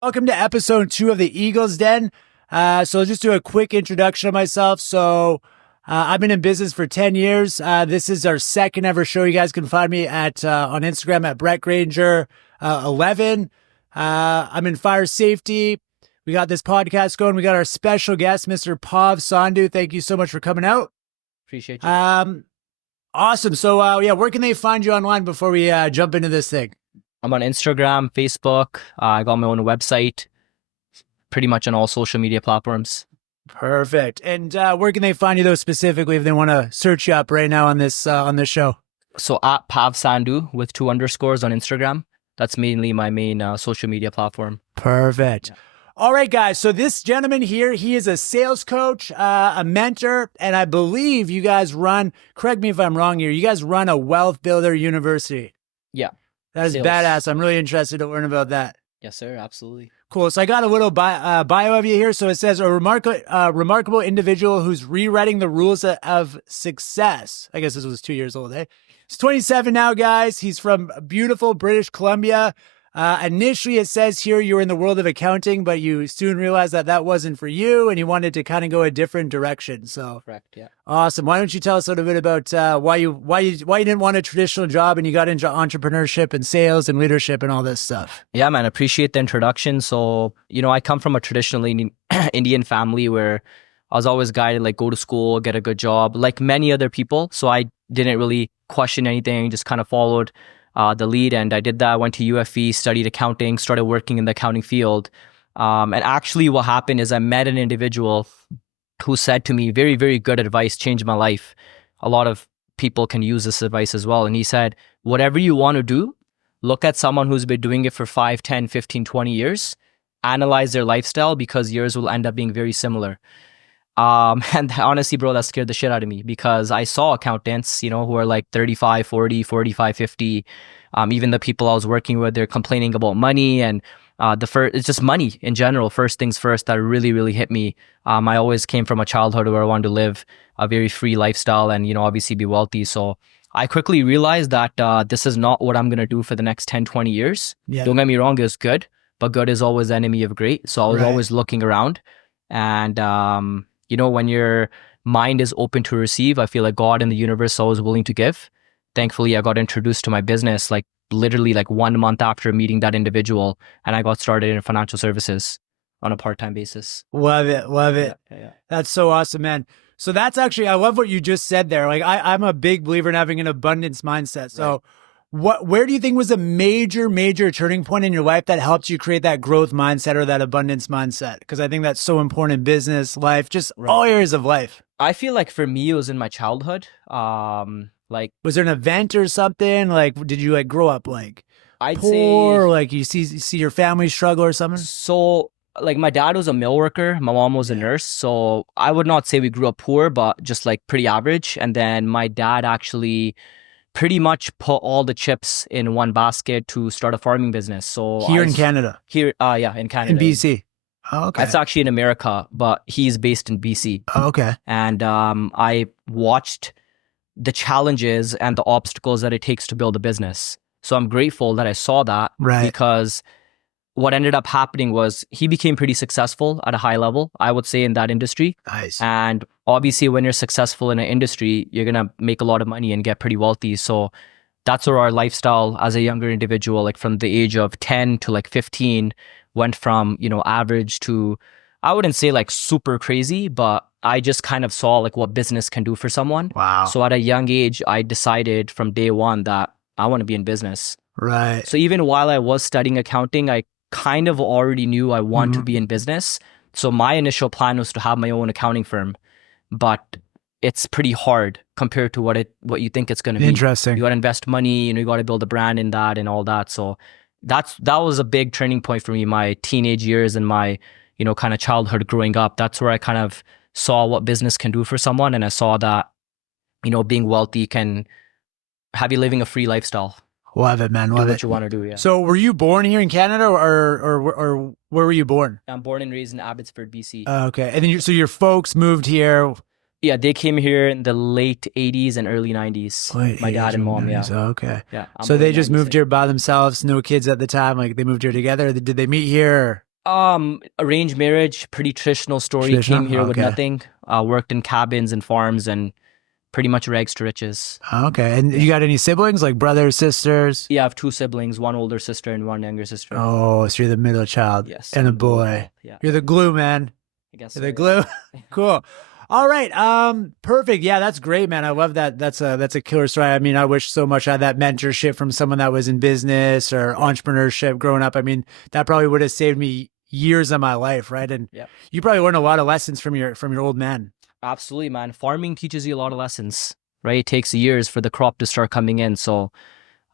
Welcome to episode 2 of the Eagles Den. So I'll just do a quick introduction of myself. I've been in business for 10 years. This is our second ever show. You guys can find me at on Instagram at Brett Granger 11. I'm in fire safety. We got this podcast going. We got our special guest, Mr. Pav Sandhu. Thank you so much for coming out. Appreciate you. Awesome. So where can they find you online before we jump into this thing? I'm on Instagram, Facebook. I got my own website, pretty much on all social media platforms. Perfect. And where can they find you though specifically if they want to search you up right now on this show? So at Pav Sandhu with 2 underscores on Instagram. That's mainly my main social media platform. Perfect. Yeah. All right, guys. So this gentleman here, he is a sales coach, a mentor, and I believe you guys run, correct me if I'm wrong here, you guys run a wealth builder university. Yeah. That is badass. I'm really interested to learn about that. Yes, sir. Absolutely. Cool. So I got a little bio of you here. So it says a remarkable individual who's rewriting the rules of success. I guess this was 2 years old, eh? He's 27 now, guys. He's from beautiful British Columbia. Initially, it says here you were in the world of accounting, but you soon realized that that wasn't for you, and you wanted to kind of go a different direction. So, correct, yeah. Awesome. Why don't you tell us a little bit about why you didn't want a traditional job and you got into entrepreneurship and sales and leadership and all this stuff? Yeah, man. Appreciate the introduction. So, I come from a traditional Indian family where I was always guided, like, go to school, get a good job, like many other people. So I didn't really question anything, just kind of followed the lead, and I did that. I went to UFE, studied accounting, started working in the accounting field. And actually what happened is I met an individual who said to me, very, very good advice, changed my life. A lot of people can use this advice as well. And he said, whatever you want to do, look at someone who's been doing it for 5, 10, 15, 20 years, analyze their lifestyle because yours will end up being very similar. And honestly, bro, that scared the shit out of me because I saw accountants, who are like 35, 40, 45, 50. Even the people I was working with, they're complaining about money and it's just money in general. First things first, that really, really hit me. I always came from a childhood where I wanted to live a very free lifestyle and, obviously be wealthy. So I quickly realized that this is not what I'm going to do for the next 10, 20 years. Yeah. Don't get me wrong, it's good, but good is always the enemy of great. So I was always looking around and, when your mind is open to receive, I feel like God and the universe is always willing to give. Thankfully, I got introduced to my business literally 1 month after meeting that individual, and I got started in financial services on a part-time basis. Love it. Love it. Yeah. That's so awesome, man. So that's actually, I love what you just said there. I'm a big believer in having an abundance mindset. So where do you think was a major, major turning point in your life that helped you create that growth mindset or that abundance mindset? Because I think that's so important in business, life, just all areas of life. I feel like for me, it was in my childhood. Was there an event or something? Did you grow up I'd poor, say, you see your family struggle or something? So my dad was a mill worker, my mom was a nurse. So I would not say we grew up poor, but just pretty average. And then my dad actually pretty much put all the chips in one basket to start a farming business. So in Canada? Here, in Canada. In BC? Oh, okay. That's actually in America, but he's based in BC. Oh, okay. And I watched the challenges and the obstacles that it takes to build a business. So I'm grateful that I saw that because what ended up happening was he became pretty successful at a high level, I would say, in that industry. Nice. And obviously when you're successful in an industry, you're going to make a lot of money and get pretty wealthy. So that's where our lifestyle as a younger individual, from the age of 10 to 15, went from, average to, I wouldn't say super crazy, but I just kind of saw what business can do for someone. Wow. So at a young age, I decided from day one that I want to be in business. Right. So even while I was studying accounting, I kind of already knew I want to be in business. So my initial plan was to have my own accounting firm, but it's pretty hard compared to what you think it's going to be. Interesting. You got to invest money, you got to build a brand in that and all that. So that was a big turning point for me, my teenage years and my, kind of childhood growing up. That's where I kind of saw what business can do for someone. And I saw that, being wealthy can have you living a free lifestyle. Love it, man. Love do what you want to do, yeah. So were you born here in Canada or where were you born? I'm born and raised in Abbotsford, BC. Okay. And then so your folks moved here? Yeah, they came here in the late 80s and early 90s. My dad and mom, 90s. Yeah. Oh, okay. Yeah. So they just moved here by themselves, no kids at the time? They moved here together? Did they meet here? Arranged marriage, pretty traditional story. Traditional? Came here with Okay. nothing. Worked in cabins and farms and pretty much rags to riches. Okay. And you got any siblings, like brothers, sisters? Yeah, I have two siblings, one older sister and one younger sister. Oh, so you're the middle child. Yes. And a I'm the middle boy. child. Yeah. You're the glue, man. I guess You're so, the yeah. glue. Cool. All right. Perfect. Yeah, that's great, man. I love that. That's a killer story. I mean, I wish so much I had that mentorship from someone that was in business or entrepreneurship growing up. I mean, that probably would have saved me years of my life, right? And Yeah. you probably learned a lot of lessons from your old man. Absolutely, man. Farming teaches you a lot of lessons, right? It takes years for the crop to start coming in. So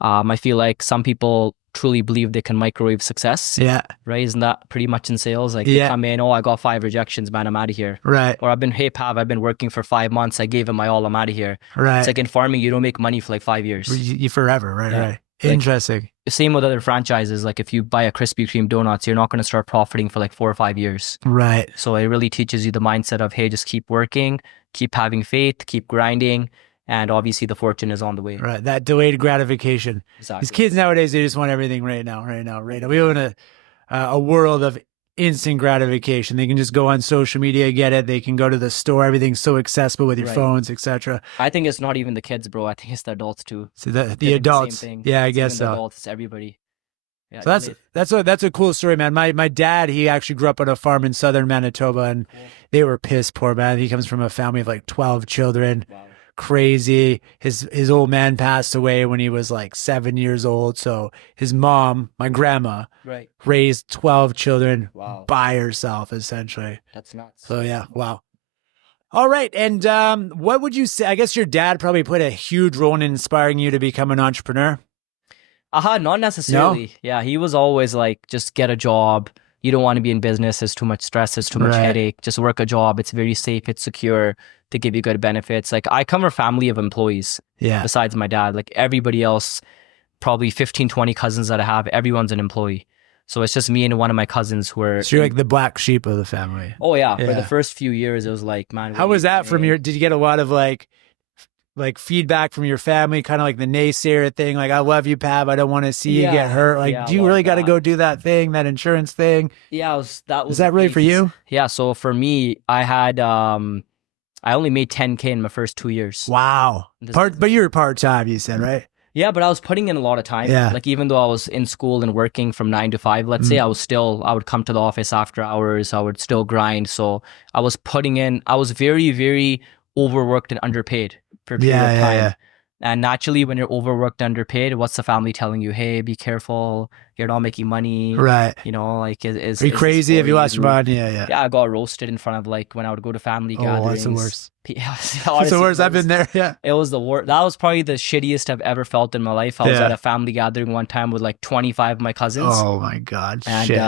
I feel like some people truly believe they can microwave success, Yeah. right? Isn't that pretty much in sales? Like Yeah. they come in, oh, I got 5 rejections, man, I'm out of here. Right. Or hey, Pav, I've been working for 5 months. I gave him my all, I'm out of here. Right. It's like in farming, you don't make money for like 5 years. You forever. Right. Yeah. Right. Like- Interesting. Same with other franchises. Like if you buy a Krispy Kreme donuts, you're not going to start profiting for like 4 or 5 years. Right. So it really teaches you the mindset of, hey, just keep working, keep having faith, keep grinding. And obviously the fortune is on the way. Right. That delayed gratification. Exactly. These kids nowadays, they just want everything right now. We live in a world of instant gratification. They can just go on social media, get it. They can go to the store. Everything's so accessible with your Right. phones, etc. I think it's not even the kids, bro. I think it's the adults too. So the They're the adults, same thing. yeah, I It's guess even the so. adults, it's everybody. Yeah, So that's a cool story, man. My dad, he actually grew up on a farm in southern Manitoba, and Cool. they were piss poor, man. He comes from a family of like 12 children. Wow. Crazy. His old man passed away when he was like 7 years old. So his mom, my grandma, Right. raised 12 children Wow. by herself, essentially. That's nuts. So yeah, wow. All right, and what would you say? I guess your dad probably played a huge role in inspiring you to become an entrepreneur. Not necessarily. Yeah, he was always like, just get a job. You don't want to be in business. There's too much stress. There's too much Right. headache. Just work a job. It's very safe. It's secure. To give you good benefits. Like I come from a family of employees Yeah, besides my dad. Like everybody else, probably 15, 20 cousins that I have, everyone's an employee. So it's just me and one of my cousins who are. so you're like the black sheep of the family. Oh yeah. For Yeah. the first few years, it was like, man. what How are was you that from doing? your? Did you get a lot of like feedback from your family, kind of like the naysayer thing? Like, I love you, Pav. I don't want to see you Yeah, get hurt. Like, yeah, do you a lot really of got to that. go do that thing, that insurance thing? Yeah, that was. Is that really for you? Yeah. So for me, I had I only made 10K in my first 2 years. Wow. This- But you were part time, you said, right? Yeah, but I was putting in a lot of time. Yeah. Like even though I was in school and working from 9 to 5, let's say, I would come to the office after hours. I would still grind. So I was putting in, I was very, very overworked and underpaid for a period Yeah, of yeah, time. yeah. And naturally, when you're overworked, underpaid, what's the family telling you? Hey, be careful. You're not making money. Right. You know, like, is Are you is this crazy if for you lost your mind? Yeah, yeah. Yeah, I got roasted in front of like when I would go to family Oh, gatherings. that's the worst. Yeah, That's the worst. I've been there. Yeah. It was the worst. That was probably the shittiest I've ever felt in my life. I was Yeah. at a family gathering one time with like 25 of my cousins. Oh my God. And Shit.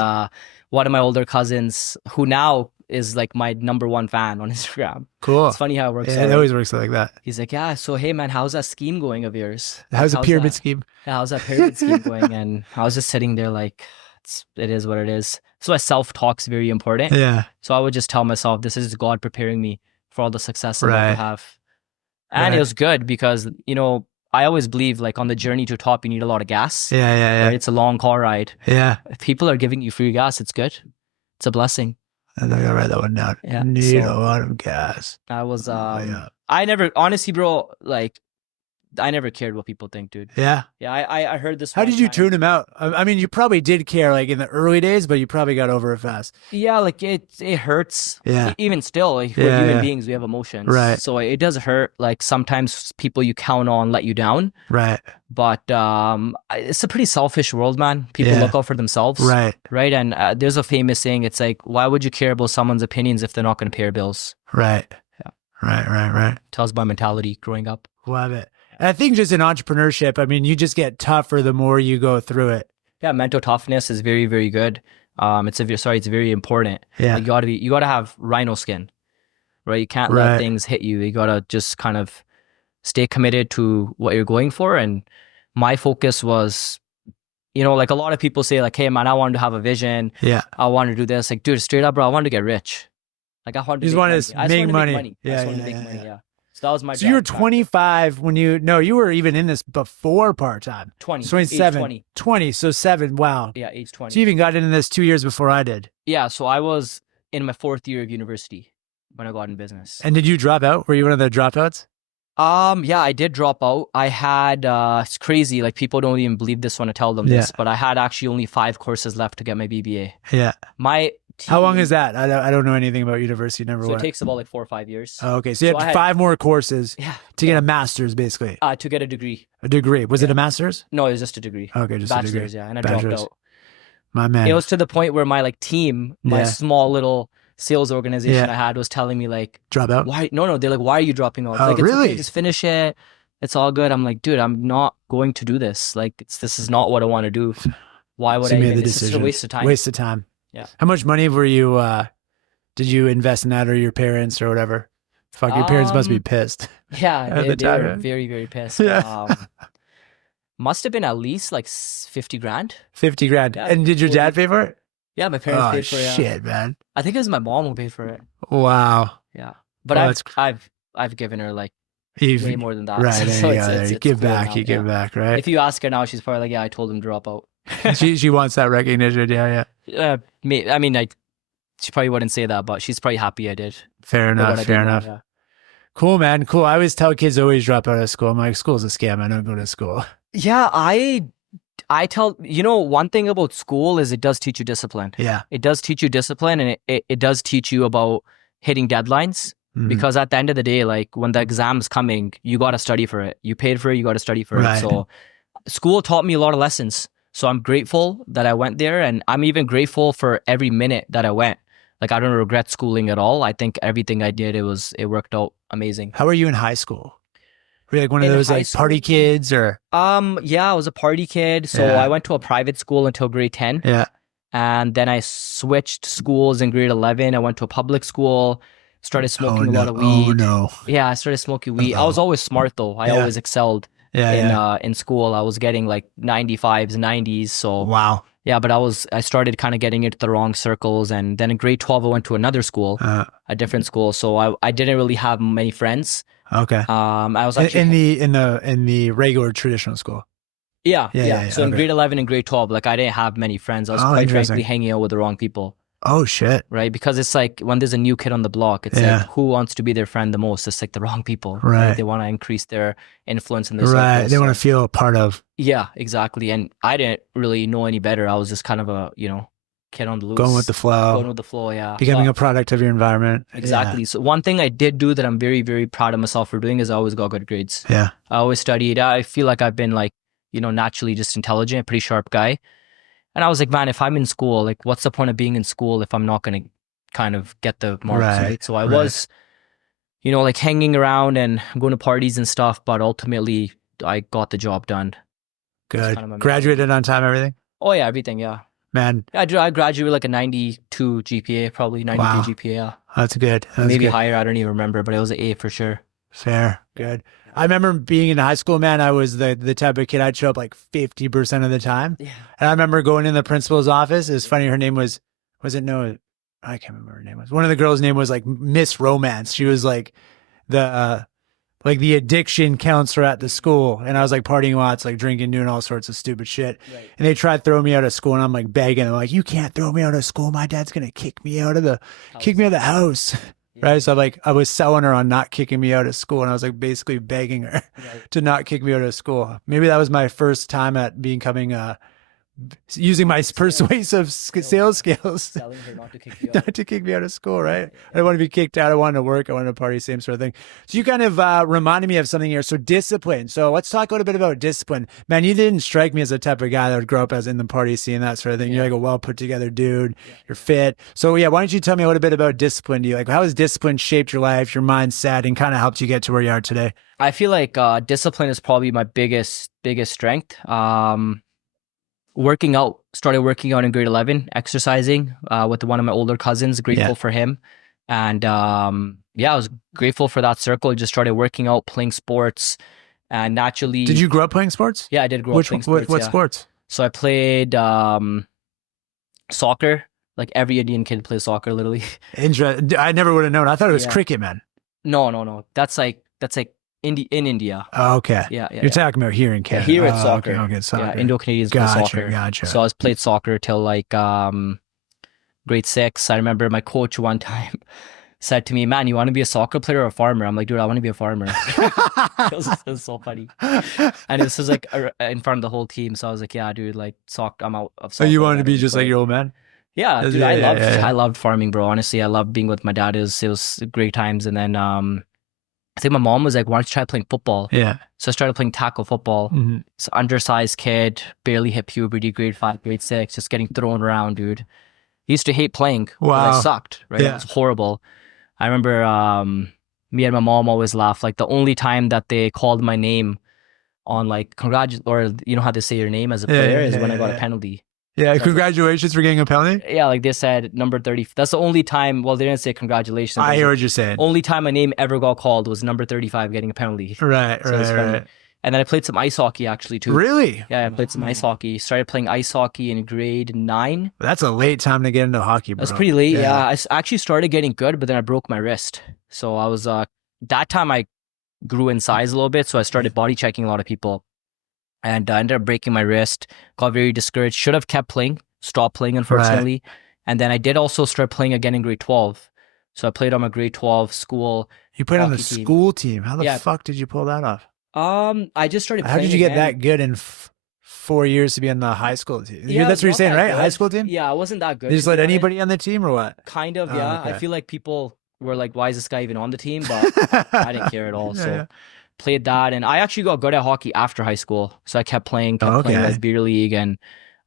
one of my older cousins, who now is like my #1 fan on Instagram. Cool. It's funny how it works Yeah, out. it always works like that. He's like, yeah, so hey man, how's that scheme going of yours? How's a pyramid that? scheme? Yeah, how's that pyramid scheme going? And I was just sitting there like, it is what it is. So my self-talk's very important. Yeah. So I would just tell myself, this is God preparing me for all the success I'm about Right. to have. And Right. it was good because, I always believe like on the journey to top, you need a lot of gas. Yeah, yeah, Right? yeah. It's a long car ride. Yeah. If people are giving you free gas, it's good. It's a blessing. I gotta write that one down. Yeah, Need so- a lot of gas. I was, yeah. I never, honestly, bro, like, I never cared what people think, dude. Yeah. Yeah, I heard this. How one did you time. tune him out? I mean, you probably did care like in the early days, but you probably got over it fast. Yeah, like it hurts. Yeah. Even still, like we're Yeah, human yeah. beings, we have emotions. Right. So it does hurt. Like sometimes people you count on let you down. Right. But it's a pretty selfish world, man. People Yeah. look out for themselves. Right. Right. And there's a famous saying. It's like, why would you care about someone's opinions if they're not going to pay your bills? Right. Yeah. Right. Tells my mentality growing up. Love it. And I think just in entrepreneurship, I mean, you just get tougher the more you go through it. Yeah, mental toughness is very, very good. It's very important. Yeah. Like, you gotta have rhino skin, right? You can't Right. let things hit you. You gotta just kind of stay committed to what you're going for. And my focus was, like a lot of people say, like, hey man, I wanted to have a vision. Yeah. I wanted to do this. Like, dude, straight up, bro, I wanted to get rich. Like, I wanted to You just make wanted money. to I just make wanted to money. make money. I Yeah, just wanted to yeah, make yeah, money. yeah. Yeah. So that was my. So you were drive. 25 when you were even in this before part-time. 20. 27. Age 20. 20. So 7. Wow. Yeah, age 20. So you even got into this 2 years before I did. Yeah, so I was in my 4th year of university when I got in business. And did you drop out? Were you one of the dropouts? Yeah, I did drop out. I had it's crazy, like people don't even believe this when I tell them Yeah. this, but I had actually only 5 courses left to get my BBA. Yeah. My How long is team- that? I don't know anything about university. Never So it went. takes about like 4 or 5 years. Oh, okay. So you So I had had- 5 more courses Yeah. to get a master's, basically. To get a degree. A degree. Was it a master's? No, it was just a degree. Okay, just Bachelor's, a degree. yeah, and I Bachelor's. dropped out. My man. It was to the point where my like team, my Yeah. small little sales organization Yeah. I had was telling me like, Drop out? why? No, they're like, why are you dropping out? Oh, Like, it's really? okay, just finish it. It's all good. I'm like, dude, I'm not going to do this. Like, this is not what I want to do. Why would So I you made even? the It's just a decision. waste of time. Waste of time. Yeah. How much money were you, did you invest in that, or your parents or whatever? Fuck, your parents must be pissed. Yeah, At they the time, were right? very, very pissed. Yeah. Must have been at least like 50 grand. 50 grand. Yeah, And did your 40. dad pay for it? Yeah, my parents Oh, paid for it. Yeah. shit, man. I think it was my mom who paid for it. Wow. Yeah, but Oh, I've given her like You've- way more than that. Right, there So you it's- go. There. it's- You it's give cool back, now, you give yeah. back, right? If you ask her now, she's probably like, yeah, I told him to drop out. she wants that recognition. Yeah, yeah. I mean, she probably wouldn't say that, but she's probably happy I did. Fair for what I enough, did fair now, enough. yeah. Cool, man. Cool. I always tell kids always drop out of school. I'm like, school's a scam. I don't go to school. Yeah, I tell, one thing about school is it does teach you discipline. Yeah. It does teach you discipline, and it does teach you about hitting deadlines. Mhm. Because at the end of the day, like when the exam's coming, you got to study for it. You paid for it, you got to study for Right. it. So school taught me a lot of lessons. So I'm grateful that I went there, and I'm even grateful for every minute that I went. Like I don't regret schooling at all. I think everything I did, it worked out amazing. How were you in high school? Were you like one of In those high like party school? kids or? Yeah, I was a party kid. So Yeah. I went to a private school until grade 10. Yeah. And then I switched schools in grade 11. I went to a public school, started smoking a lot of weed. Oh no. Yeah, I started smoking weed. I Uh-oh. was always smart though. I Yeah. always excelled Yeah. in school. I was getting like 95s, 90s. So Wow. yeah, but I started kind of getting into the wrong circles. And then in grade 12, I went to another school, a different school. So I didn't really have many friends. Okay. I was actually in the regular traditional school. Yeah. Yeah, So in okay. grade 11 and grade 12, like I didn't have many friends. I was Oh, quite interesting. frankly hanging out with the wrong people, Oh shit. right? Because it's like when there's a new kid on the block, it's Yeah. like who wants to be their friend the most? It's like the wrong people, Right. They want to increase their influence in their Right. circles. They want to So- feel a part of. Yeah, exactly. And I didn't really know any better. I was just kind of a, kid on the loose. Going with the flow. Going with the flow, yeah. Becoming So- a product of your environment. Exactly. So one thing I did do that I'm very, very proud of myself for doing is I always got good grades. Yeah. I always studied. I feel like I've been like, naturally just intelligent, pretty sharp guy. And I was like, man, if I'm in school, like what's the point of being in school if I'm not going to kind of get the marks, right? So I right. was, like hanging around and going to parties and stuff, but ultimately I got the job done. Good. kind of my Graduated on time, everything? Oh yeah, everything, yeah. Man, I graduated with like a 92 GPA, probably 93 Wow. GPA, yeah. that's good. That's Maybe good. higher, I don't even remember, but it was an A for sure. Fair. Good. I remember being in high school, man, I was the type of kid I'd show up like 50% of the time. Yeah. And I remember going in the principal's office. It was funny. Her name was it no, I can't remember what her name was. One of the girls' name was like Miss Romance. She was like the addiction counselor at the school. And I was like partying lots, like drinking, doing all sorts of stupid shit. Right. And they tried throwing me out of school and I'm like begging. They're like, you can't throw me out of school. My dad's going to kick me out of the house. Right. So I was selling her on not kicking me out of school. And I was like basically begging her to not kick me out of school. Maybe that was my first time at becoming using my persuasive sales skills Telling her not to kick you out. not to kick me out of school, right? I didn't want to be kicked out. I wanted to work. I wanted to party, same sort of thing. So you kind of reminded me of something here. So discipline. So let's talk a little bit about discipline. Man, you didn't strike me as the type of guy that would grow up as in the party scene, that sort of thing. You're like a well put together dude. You're fit. So yeah, why don't you tell me a little bit about discipline? Do you how has discipline shaped your life, your mindset, and kind of helped you get to where you are today? I feel like discipline is probably my biggest strength. Started working out in grade 11, exercising with one of my older cousins, grateful for him. And I was grateful for that circle. Just started working out, playing sports, and naturally. Did you grow up playing sports? Yeah, I did grow up playing sports. What sports? So I played soccer. Like every Indian kid plays soccer, literally. I never would have known. I thought it was Yeah. cricket, man. No. That's like in India. Oh, okay. Yeah. You're talking about here in Yeah, Canada. here it's Oh, soccer. Okay, soccer. Yeah, Indo-Canadians play soccer. Gotcha. So I was played soccer till like grade 6. I remember my coach one time said to me, "Man, you want to be a soccer player or a farmer?" I'm like, "Dude, I want to be a farmer." It was so funny. And this was like in front of the whole team. So I was like, "Yeah, dude, like I'm out of So soccer." you wanted to I be don't just like play. your old man? Yeah, dude, Yeah, I loved farming, bro. Honestly, I loved being with my dad. It was great times. And then I think my mom was like, "Why don't you try playing football?" Yeah. So I started playing tackle football. Mhm. It's undersized kid, barely hit puberty, grade 5, grade 6, just getting thrown around, dude. I used to hate playing because I Wow. sucked, right? It Yeah. was horrible. I remember me and my mom always laugh. Like the only time that they called my name on like or you know how they say your name as a player is when I got a penalty. Yeah, So congratulations for getting a penalty. yeah, like they said number 30. That's the only time. Well, they didn't say congratulations. I hear what you're saying. Only time my name ever got called was number 35 getting a penalty. Right, So it was funny. right. And then I played some ice hockey actually too. Really? Yeah, I played some ice hockey. Started playing ice hockey in grade 9. That's a late time to get into hockey, bro. That's pretty late. Yeah, actually started getting good, but then I broke my wrist. So I was that time I grew in size a little bit, so I started body checking a lot of people, and I ended up breaking my wrist. Got very discouraged. Should have kept playing. Stopped playing, unfortunately. And then I did also start playing again in grade 12. So I played on my grade 12 school. You played on the hockey team. school team. How the Yeah. fuck did you pull that off? I just started How playing did you get again. that good in 4 years to be on the high school team? Yeah, That's what you're not saying, that right? good. High school team? Yeah, I wasn't that good. They just to let be honest. anybody on the team or what? Kind of, Oh, yeah. okay. I feel like people were like, "Why is this guy even on the team?" But I didn't care at all. Yeah, So yeah. played that, and I actually got good at hockey after high school. So I kept playing Okay. like beer league, and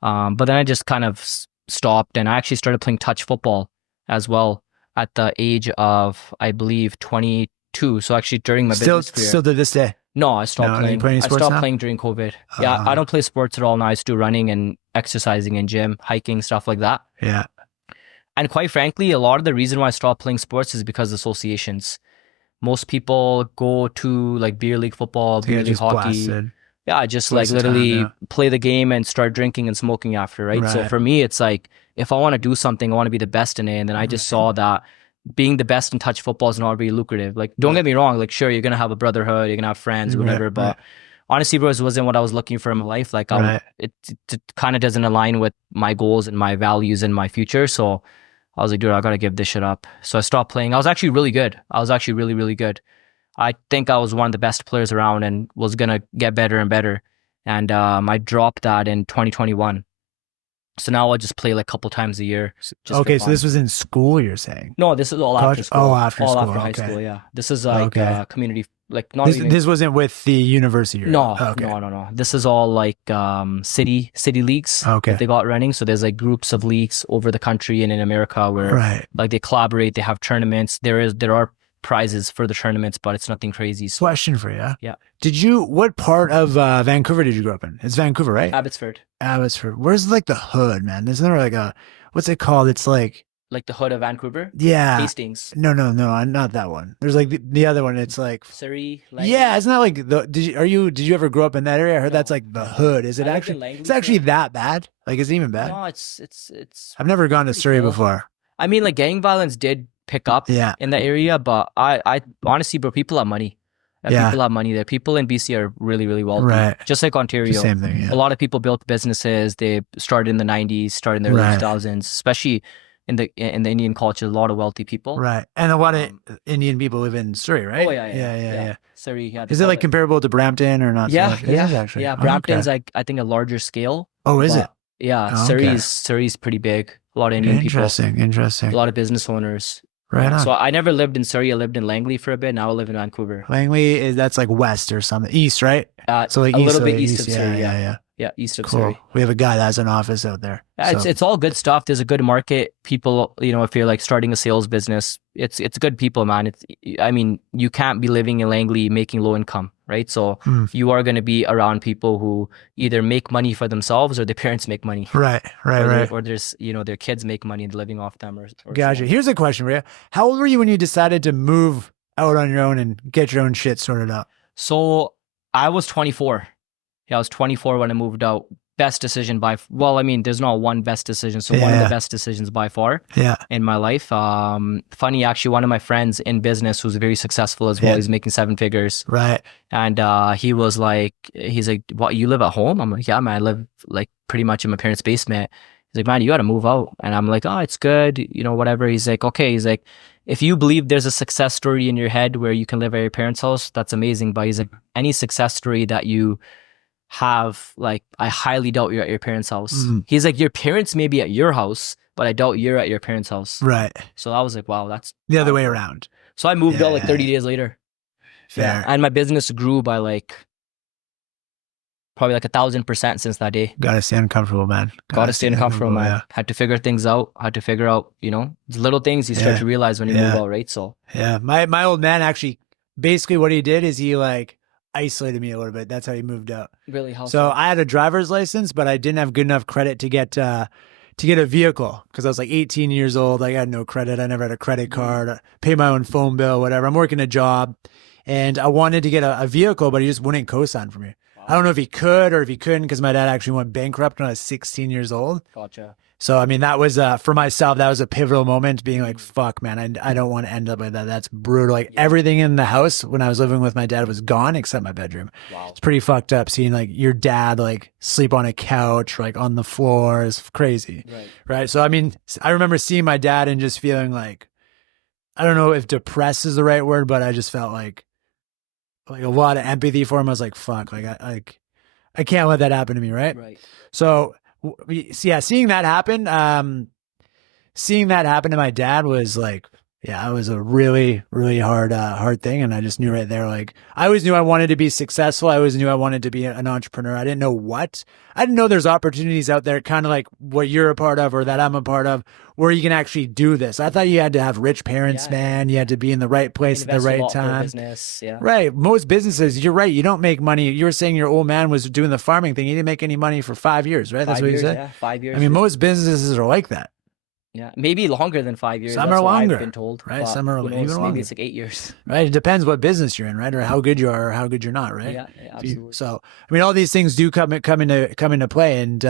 but then I just kind of stopped, and I actually started playing touch football as well at the age of, I believe, 22. So actually during my business career. Still to this day. No, I stopped No, are you playing. playing I sports stopped now? playing during COVID. Yeah, I don't play sports at all now. I just do running and exercising and gym, hiking, stuff like that. Yeah. And quite frankly, a lot of the reason why I stopped playing sports is because of associations. Most people go to like beer league football, beer league just hockey. blasted. Yeah, just Waste like of time, literally yeah. play the game and start drinking and smoking after, right? So Right. for me, it's like if I want to do something, I want to be the best in it. And then I just saw that being the best in touch football is not very lucrative. Like, don't get me wrong, like sure, you're gonna have a brotherhood, you're gonna have friends, whatever, Right, but right. honestly, bro, it wasn't what I was looking for in my life. Like, Right. it kind of doesn't align with my goals and my values and my future. So I was like, dude, I gotta give this shit up. So I stopped playing. I was actually really good. I was actually really, really good. I think I was one of the best players around and was gonna get better and better. And I dropped that in 2021. So now I just play like a couple times a year. Just for Okay, so fun. this was in school, you're saying? No, this is all College? after school. Oh, after all school, after high okay. school. Yeah, this is like Okay. community, like not This, even. this wasn't with the university? You're No, at? Okay. no. This is all like city leagues Okay. that they got running. So there's like groups of leagues over the country and in America where Right. like they collaborate. They have tournaments. There are prizes for the tournaments, but it's nothing crazy. So Question for you. Yeah. What part of Vancouver did you grow up in? It's Vancouver, right? Abbotsford, Abbotsford. Where's like the hood, man? Isn't there like what's it called? It's like, like the hood of Vancouver, yeah. Hastings, No, not that one. There's like the other one. It's like, Surrey, Langley. yeah, it's not like did you ever grow up in that area? I heard No. that's like the hood. Is it I lived in actually, Langley it's actually for- that bad? Like, is it even bad? No, it's. I've never gone to pretty Surrey chill. before. I mean, like gang violence did pick up Yeah. in that area, but I honestly, bro, people have money. Yeah. People have money there. People in BC are really, really wealthy. Right. Just like Ontario. Same thing, yeah. A lot of people built businesses. They started in the 90s, started in the early Right. 2000s, especially in the Indian culture, a lot of wealthy people. Right. And a lot of Indian people live in Surrey, right? Oh, yeah. Surrey, yeah. Is it like comparable to Brampton or not? Yeah, so much? It is actually. yeah. Oh, Brampton's okay. like, I think, a larger scale. Oh, is but it? Yeah, Oh, okay. Surrey's pretty big. A lot of Indian people, Interesting. a lot of business owners. Right on. So I never lived in Surrey. I lived in Langley for a bit. Now I live in Vancouver. Langley that's like west or something, east, right? So like a east, little bit like east of Surrey. Yeah. Yeah, east of Cool. Surrey. We have a guy that has an office out there. Yeah, So- it's all good stuff. There's a good market. People, if you're like starting a sales business, it's good people, man. I mean, you can't be living in Langley making low income, right? So you are going to be around people who either make money for themselves or their parents make money. Right. Or there's, their kids make money and living off them. Or Gotcha. so. Here's a question for you. How old were you when you decided to move out on your own and get your own shit sorted out? So I was 24. Yeah, I was 24 when I moved out. Best decision there's not one best decision. So one of the best decisions by far in my life. Funny, actually, one of my friends in business who's very successful as well. He's making 7 figures. Right. And he's like, what, you live at home? I'm like, yeah, man, I live like pretty much in my parents' basement. He's like, man, you got to move out. And I'm like, oh, it's good, you know, whatever. He's like, okay. He's like, if you believe there's a success story in your head where you can live at your parents' house, that's amazing. But he's like, any success story that you have, like, I highly doubt you're at your parents' house. He's like, your parents may be at your house, but I doubt you're at your parents' house. Right. So I was like, wow, that's the other way around. So I moved out like 30 days later. Fair. Yeah. And my business grew by like probably like 1,000% since that day. Gotta stay uncomfortable, man. Gotta stay uncomfortable, man. Yeah. Had to figure things out. Had to figure out, you know, the little things you start to realize when you move out, right? So yeah, my old man actually, basically what he did is he like isolated me a little bit. That's how he moved out. Really helpful. So I had a driver's license, but I didn't have good enough credit to get a vehicle because I was like 18 years old. I had no credit. I never had a credit card. I pay my own phone bill, whatever. I'm working a job, and I wanted to get a vehicle, but he just wouldn't co-sign for me. I don't know if he could or if he couldn't because my dad actually went bankrupt when I was 16 years old. Gotcha. So, I mean, that was, for myself, that was a pivotal moment being like, fuck, man, I don't want to end up like that. That's brutal. Like everything in the house when I was living with my dad was gone except my bedroom. Wow. It's pretty fucked up seeing like your dad like sleep on a couch, like on the floor is crazy. Right. So, I mean, I remember seeing my dad and just feeling like, I don't know if depressed is the right word, but I just felt like a lot of empathy for him. I was like, fuck, like I can't let that happen to me. Right. So yeah, seeing that happen to my dad was like, yeah, it was a really, really hard thing. And I just knew right there, like, I always knew I wanted to be successful. I always knew I wanted to be an entrepreneur. I didn't know what. I didn't know there's opportunities out there, kind of like what you're a part of or that I'm a part of, where you can actually do this. I thought you had to have rich parents, man. You had to be in the right place at the right time. Business, Right. Most businesses, you're right. You don't make money. You were saying your old man was doing the farming thing. He didn't make any money for 5 years, right? That's what you said? Yeah, 5 years. I mean, most businesses are like that. Yeah, maybe longer than 5 years. Some are longer. I've been told, right? Some are even longer. Maybe it's like 8 years. Right. It depends what business you're in, right? Or how good you are or how good you're not, right? Yeah, absolutely. So, I mean, all these things do come into play. And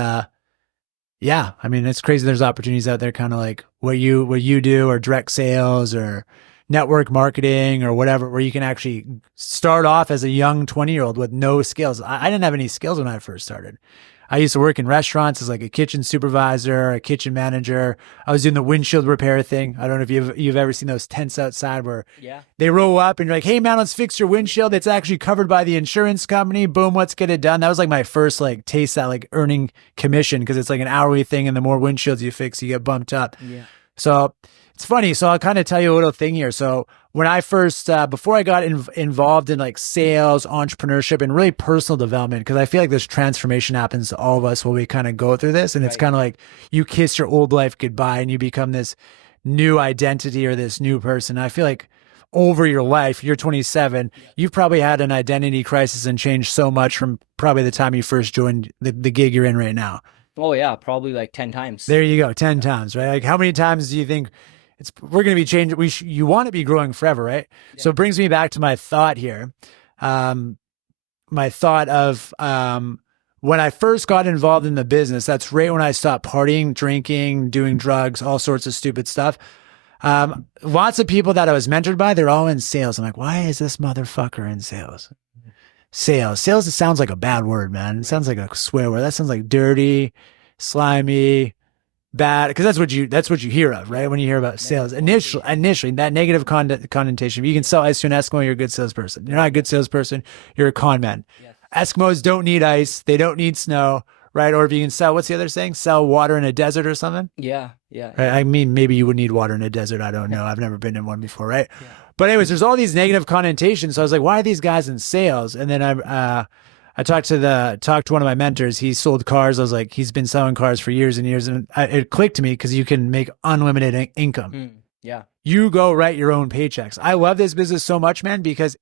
yeah, I mean, it's crazy. There's opportunities out there kind of like what you do or direct sales or network marketing or whatever, where you can actually start off as a young 20-year-old with no skills. I didn't have any skills when I first started. I used to work in restaurants as like a kitchen supervisor, a kitchen manager. I was doing the windshield repair thing. I don't know if you've ever seen those tents outside where they roll up and you're like, hey man, let's fix your windshield. It's actually covered by the insurance company. Boom, let's get it done. That was like my first like taste at like earning commission because it's like an hourly thing, and the more windshields you fix, you get bumped up. Yeah. So it's funny. So I'll kind of tell you a little thing here. So when I first, before I got involved in like sales, entrepreneurship, and really personal development, because I feel like this transformation happens to all of us when we kind of go through this. And it's kind of like you kiss your old life goodbye and you become this new identity or this new person. I feel like over your life, you're 27, you've probably had an identity crisis and changed so much from probably the time you first joined the gig you're in right now. Oh yeah, probably like 10 times. There you go, 10 times, right? Like how many times do you think we're going to be changing? You want to be growing forever, right? Yeah. So it brings me back to my thought here. My thought of when I first got involved in the business, that's right when I stopped partying, drinking, doing drugs, all sorts of stupid stuff. Lots of people that I was mentored by, they're all in sales. I'm like, why is this motherfucker in sales? Sales, it sounds like a bad word, man. It sounds like a swear word. That sounds like dirty, slimy, bad, because that's what you hear of, right? When you hear about sales, initially that negative connotation. If you can sell ice to an Eskimo, you're a good salesperson. You're not a good salesperson, you're a con man. Yes. Eskimos don't need ice, they don't need snow, right? Or if you can sell, what's the other saying? Sell water in a desert or something? Yeah. Right? I mean, maybe you would need water in a desert. I don't know. I've never been in one before, right? Yeah. But anyways, there's all these negative connotations. So I was like, why are these guys in sales? And then I talked to one of my mentors. He sold cars. I was like, he's been selling cars for years and years. And it clicked to me because you can make unlimited income. Yeah. You go write your own paychecks. I love this business so much, man, because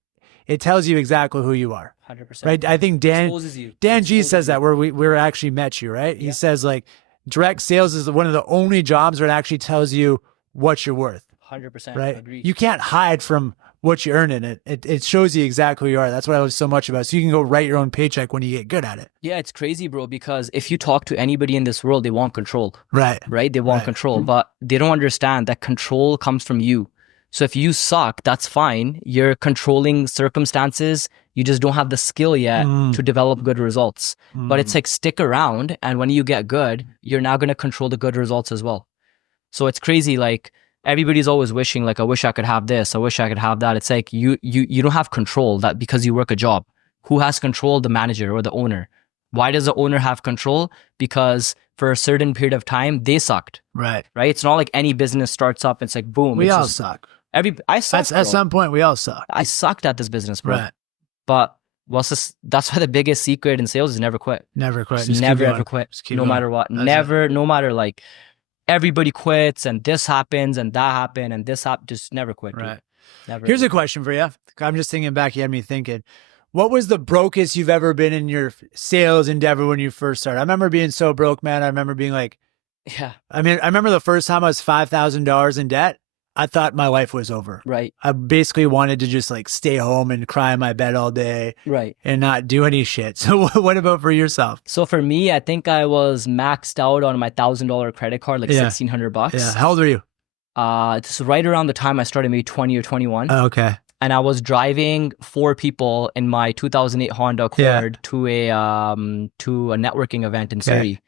it tells you exactly who you are. 100%. Right. I think Dan G says that where we actually met you, right? Yeah. He says like direct sales is one of the only jobs where it actually tells you what you're worth. 100%. Right. Agreed. You can't hide from what you earn in it. It shows you exactly who you are. That's what I love so much about. So you can go write your own paycheck when you get good at it. Yeah, it's crazy, bro, because if you talk to anybody in this world, they want control. Right. They want control, but they don't understand that control comes from you. So if you suck, that's fine. You're controlling circumstances. You just don't have the skill yet to develop good results. But it's like, stick around, and when you get good, you're now going to control the good results as well. So it's crazy. Like, everybody's always wishing, like, I wish I could have this. I wish I could have that. It's like, you don't have control that because you work a job. Who has control? The manager or the owner. Why does the owner have control? Because for a certain period of time, they sucked. Right. It's not like any business starts up. It's like, boom. We all suck. I sucked. At some point, we all suck. I sucked at this business, bro. Right. But that's why the biggest secret in sales is never quit. Never quit. Just never ever quit. No matter what. No matter, like, everybody quits and this happens and that happened and this happened. Just never quit. Dude. Right. Never. Here's a question for you. I'm just thinking back. You had me thinking. What was the brokest you've ever been in your sales endeavor when you first started? I remember being so broke, man. I remember being like, yeah. I mean, I remember the first time I was $5,000 in debt. I thought my life was over. Right. I basically wanted to just like stay home and cry in my bed all day. Right. And not do any shit. So what about for yourself? So for me, I think I was maxed out on my $1,000 credit card, like $1,600. Yeah. How old were you? This is right around the time I started, maybe 20 or 21. Oh, okay. And I was driving 4 people in my 2008 Honda Accord to a networking event in Surrey.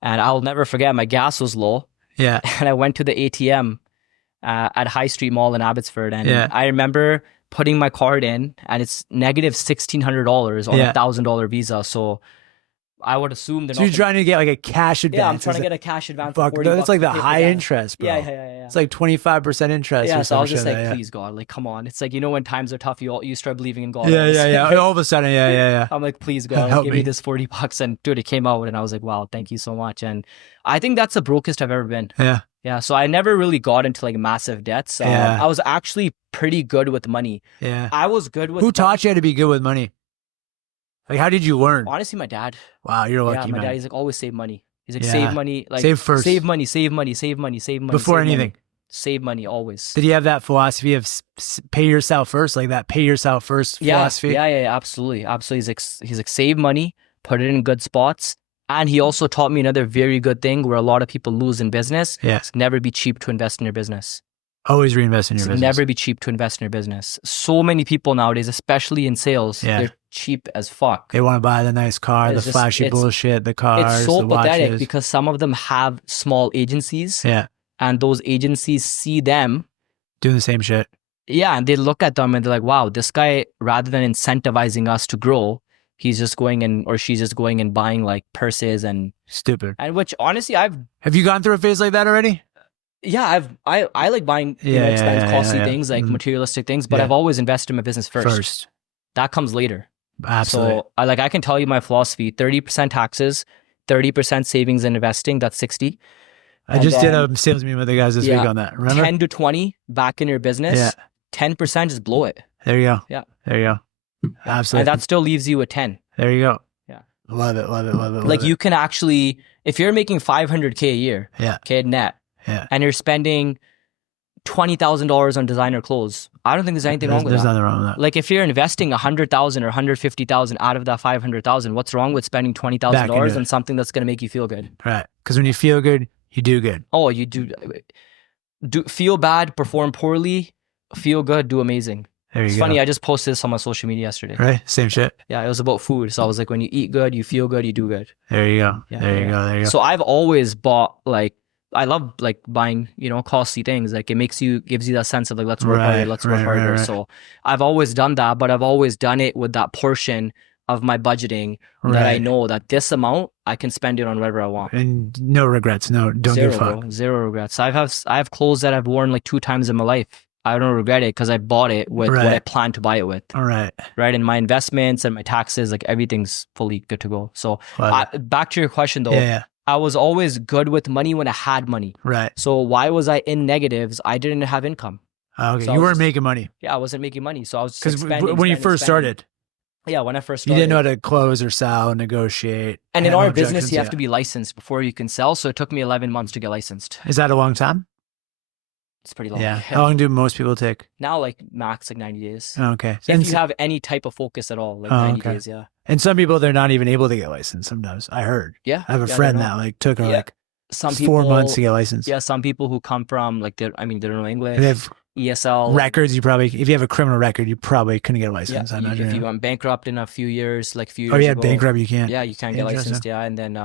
And I'll never forget, my gas was low. Yeah. And I went to the ATM at High Street Mall in Abbotsford. And I remember putting my card in, and it's negative $1,600 on a $1,000 Visa. So I would assume they're So you're trying to get like a cash advance. Yeah, I'm trying to get a cash advance. Fuck, that's like the high interest, bro. Yeah. It's like 25% interest. Yeah, so I was just like, please, God, like, come on. It's like, when times are tough, you start believing in God. Yeah. All of a sudden, yeah. I'm like, please, God, give me this $40. And dude, it came out, and I was like, wow, thank you so much. And I think that's the brokest I've ever been. Yeah. So I never really got into like massive debts. I was actually pretty good with money. Yeah. I was good with. Who taught you how to be good with money? Like, how did you learn? Honestly, my dad. Wow, you're lucky, my man. dad, he's like, always save money. He's like, save money. Like, save first. Save money. Before anything. Save money, always. Did he have that philosophy of pay yourself first? Like that pay yourself first philosophy? Yeah, absolutely. He's like, save money, put it in good spots. And he also taught me another very good thing where a lot of people lose in business. Yes. Never be cheap to invest in your business. Always reinvest in your business. Never be cheap to invest in your business. So many people nowadays, especially in sales, they're cheap as fuck. They want to buy the nice car, the flashy bullshit, the cars, it's so the pathetic watches. Because some of them have small agencies. Yeah. And those agencies see them doing the same shit. Yeah. And they look at them and they're like, wow, this guy, rather than incentivizing us to grow, he's just going in, or she's just going and buying like purses and stupid. And which honestly, have you gone through a phase like that already? Yeah, I like buying expensive, costly things, like materialistic things, but I've always invested in my business first. That comes later. Absolutely. So I can tell you my philosophy: 30% taxes, 30% savings and investing. That's 60. I just did a sales meeting with the guys this week on that. Remember? 10 to 20 back in your business. Yeah. 10% just blow it. There you go. Yeah. There you go. Absolutely. And that still leaves you with 10. There you go. Yeah. Love it. Like you can actually, if you're making $500K a year, okay, net, and you're spending $20,000 on designer clothes, I don't think there's anything wrong with that. There's nothing wrong with that. Like if you're investing $100,000 or $150,000 out of that $500,000, what's wrong with spending $20,000 on something that's going to make you feel good? Right. Because when you feel good, you do good. Oh, you do feel bad, perform poorly, feel good, do amazing. It's funny, I just posted this on my social media yesterday. Right? Same shit. Yeah, it was about food. So I was like, when you eat good, you feel good, you do good. There you go. Yeah, there you go. So I've always bought I love buying, costly things. Like it gives you that sense of like, let's work harder, let's work harder. Right. So I've always done that, but I've always done it with that portion of my budgeting that I know that this amount I can spend it on whatever I want. And no regrets. No, don't give a fuck. Zero regrets. I have clothes that I've worn like 2 times in my life. I don't regret it because I bought it with what I planned to buy it with. All right. Right. And my investments and my taxes, like everything's fully good to go. So back to your question though. Yeah. I was always good with money when I had money. Right. So why was I in negatives? I didn't have income. Okay. So you weren't making money. Yeah, I wasn't making money. So I was because when you first started. Yeah, when I first started. You didn't know how to close or sell, negotiate. And in our business, you have to be licensed before you can sell. So it took me 11 months to get licensed. Is that a long time? It's pretty long. Yeah. How long do most people take? Now, like max, like 90 days. Okay. So if you have any type of focus at all, like 90 days, yeah. And some people, they're not even able to get licensed sometimes. I heard. Yeah. I have a friend that like took her like some It's 4 months to people, get licensed. yeah, some people who come from like they don't know If English, you have ESL, records, if you have a criminal record, you probably couldn't get a yeah, license. I if you imagine. went bankrupt in a few years, like a few Oh years yeah, ago, bankrupt, you can't. yeah, you can't get Interesting. licensed, yeah, and then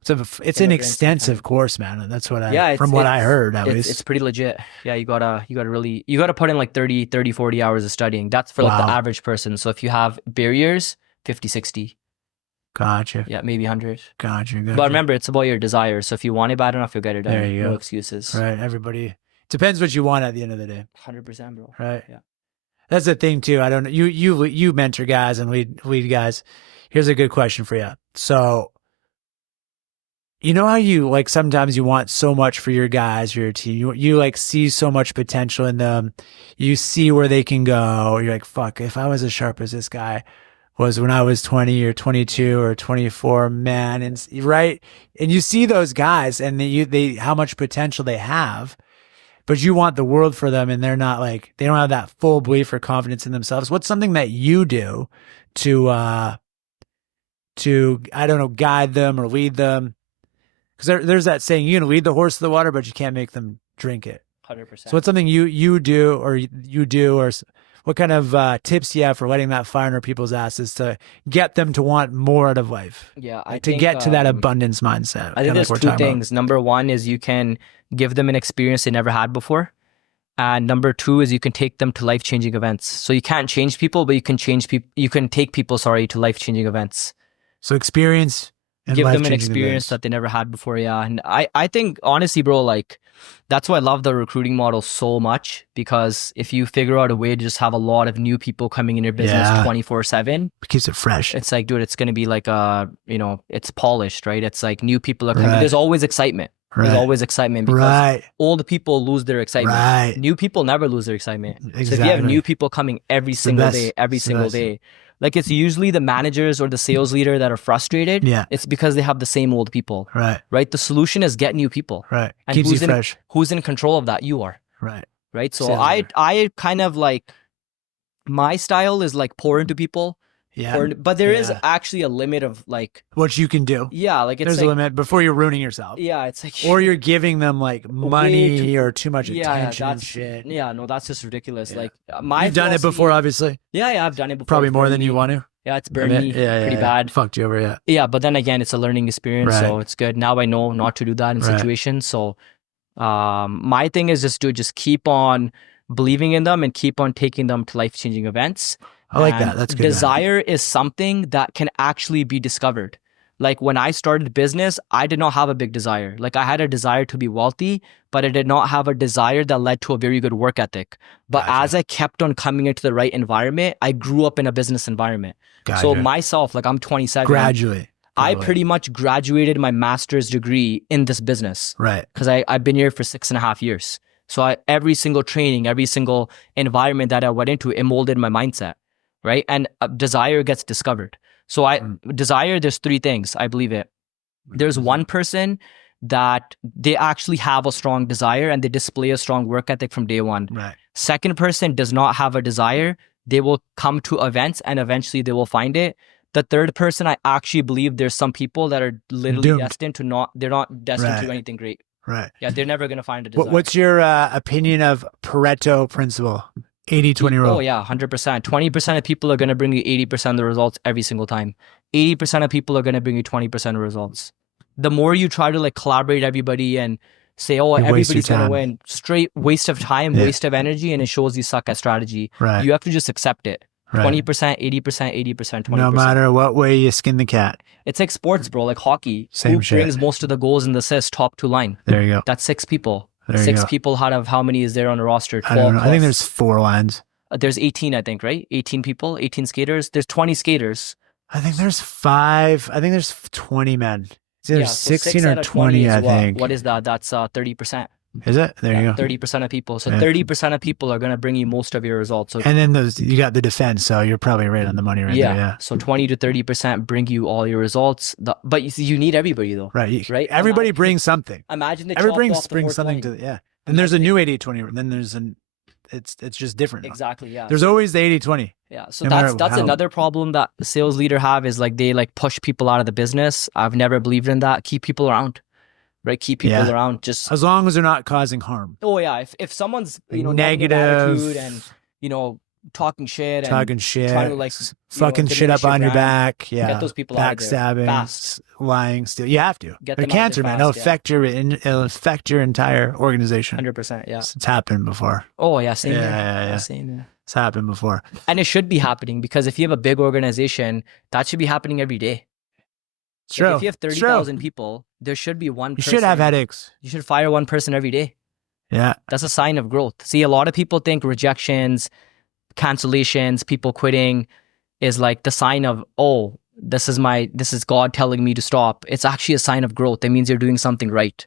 It's an immigrants they extensive can, course, man. That's yeah, from what I heard, at it's least. pretty legit. Yeah, you gotta put in like 30, 40 hours of studying. That's for like the Wow. average person. So if you have barriers, 50, 60, Gotcha. yeah, maybe 100. Gotcha. But remember, it's about your desire. So if you want it bad enough, you'll get it done. There you No go. excuses. Right. Everybody. Depends what you want at the end of the day. 100%, bro. Right. Yeah. That's the thing too. I don't know. You mentor guys and lead guys. Here's a good question for you. So, you know how you like sometimes you want so much for your guys or your team. You like see so much potential in them. You see where they can go. You're like, fuck, if I was as sharp as this guy was when I was 20 or 22 or 24, man, and right. And you see those guys and they how much potential they have, but you want the world for them and they're not like, they don't have that full belief or confidence in themselves. What's something that you do to, I don't know, guide them or lead them? Because there's that saying, you can lead the horse to the water, but you can't make them drink it. 100%. So what's something you do or what kind of tips do you have for letting that fire under people's asses to get them to want more out of life? Yeah, to get to that abundance mindset. I think there's two things. Number one is you can give them an experience they never had before. And number two is you can take them to life-changing events. So you can't change people, but you can take people, to life-changing events. So experience and give them an life-changing experience events that they never had before. Yeah. And I think honestly, bro, like that's why I love the recruiting model so much, because if you figure out a way to just have a lot of new people coming in your business 24/7, it keeps it fresh. it's like, dude, it's going to be like it's polished, right? It's like new people are coming. There's always excitement. There's always excitement because old people lose their excitement. New people never lose their excitement. Exactly. So if you have new people coming every single day, like it's usually the managers or the sales leader that are frustrated. Yeah. It's because they have the same old people. Right. The solution is get new people. Right. And Keeps you fresh. Who's in control of that? You are. Right. So I kind of like, my style is like pour into people. Yeah. But there is actually a limit of like what you can do. Yeah, like it's there's a limit before you're ruining yourself. Yeah, it's like or you're giving them like money or too much attention and shit. Yeah, no, that's just ridiculous. Yeah. Like you've done it before, obviously. Yeah, I've done it before. Probably more than you want to. Yeah, it's burned me pretty bad. Fucked you over, yeah. Yeah, but then again, it's a learning experience, so it's good. Now I know not to do that in situations. So my thing is just keep on believing in them and keep on taking them to life-changing events. I like that. That's good. Desire is something that can actually be discovered. Like when I started business, I did not have a big desire. Like I had a desire to be wealthy, but I did not have a desire that led to a very good work ethic. But as I kept on coming into the right environment, I grew up in a business environment. So myself, like I'm 27. Gradually. I pretty much graduated my master's degree in this business. Right. Because I've been here for 6.5 years. So every single training, every single environment that I went into, it molded my mindset. Right. And desire gets discovered. So desire, there's three things. I believe it. There's one person that they actually have a strong desire and they display a strong work ethic from day one. Right. Second person does not have a desire. They will come to events and eventually they will find it. The third person, I actually believe there's some people that are literally destined to they're not destined to do anything great. Right. Yeah. They're never going to find a desire. What's your opinion of Pareto principle? 80-20 rule. Oh yeah, 100%. 20% of people are going to bring you 80% of the results every single time. 80% of people are going to bring you 20% of results. The more you try to like collaborate everybody and say, oh, everybody's going to win, straight waste of time, waste of energy, and it shows you suck at strategy. Right. You have to just accept it. 20%, 80%, 80%, 20%. No matter what way you skin the cat. It's like sports, bro, like hockey. Same Who brings most of the goals and the assists top two line? There you go. That's 6 people. There 6 people out of how many is there on the roster? 12 I don't know. plus. I think there's 4 lines. There's 18, I think, right? 18 people, 18 skaters. There's 20 skaters. I think there's 5. I think there's 20 men. It's either 16 or 20, I think. What is that? That's 30%. Is it? There you go. 30% of people. So 30% of people are going to bring you most of your results. So, and then you got the defense, so you're probably right on the money right there. Yeah. So 20 to 30% bring you all your results. But you need everybody though. Right. Everybody brings something. Imagine the everybody brings something to And there's a new 80-20. Then there's it's just different. Exactly. Yeah. There's always the 80-20. Yeah. So that's another problem that the sales leader have is like they like push people out of the business. I've never believed in that. Keep people around. right? Keep people around. Just as long as they're not causing harm. oh yeah, if someone's negative attitude and talking shit trying to like fucking shit up on your back, get those people out of there backstabbing, fast. lying, still, you have to. Get They're them out cancer, there man. fast, It'll affect your entire organization. 100%. Yeah, It's happened before. Oh yeah, same. Yeah. Same. Yeah. It's happened before, and it should be happening because if you have a big organization, that should be happening every day. It's true. If you have 30,000 people, there should be one person. You should have headaches. You should fire one person every day. Yeah. That's a sign of growth. See, a lot of people think rejections, cancellations, people quitting is like the sign of, oh, this is God telling me to stop. It's actually a sign of growth. It means you're doing something right.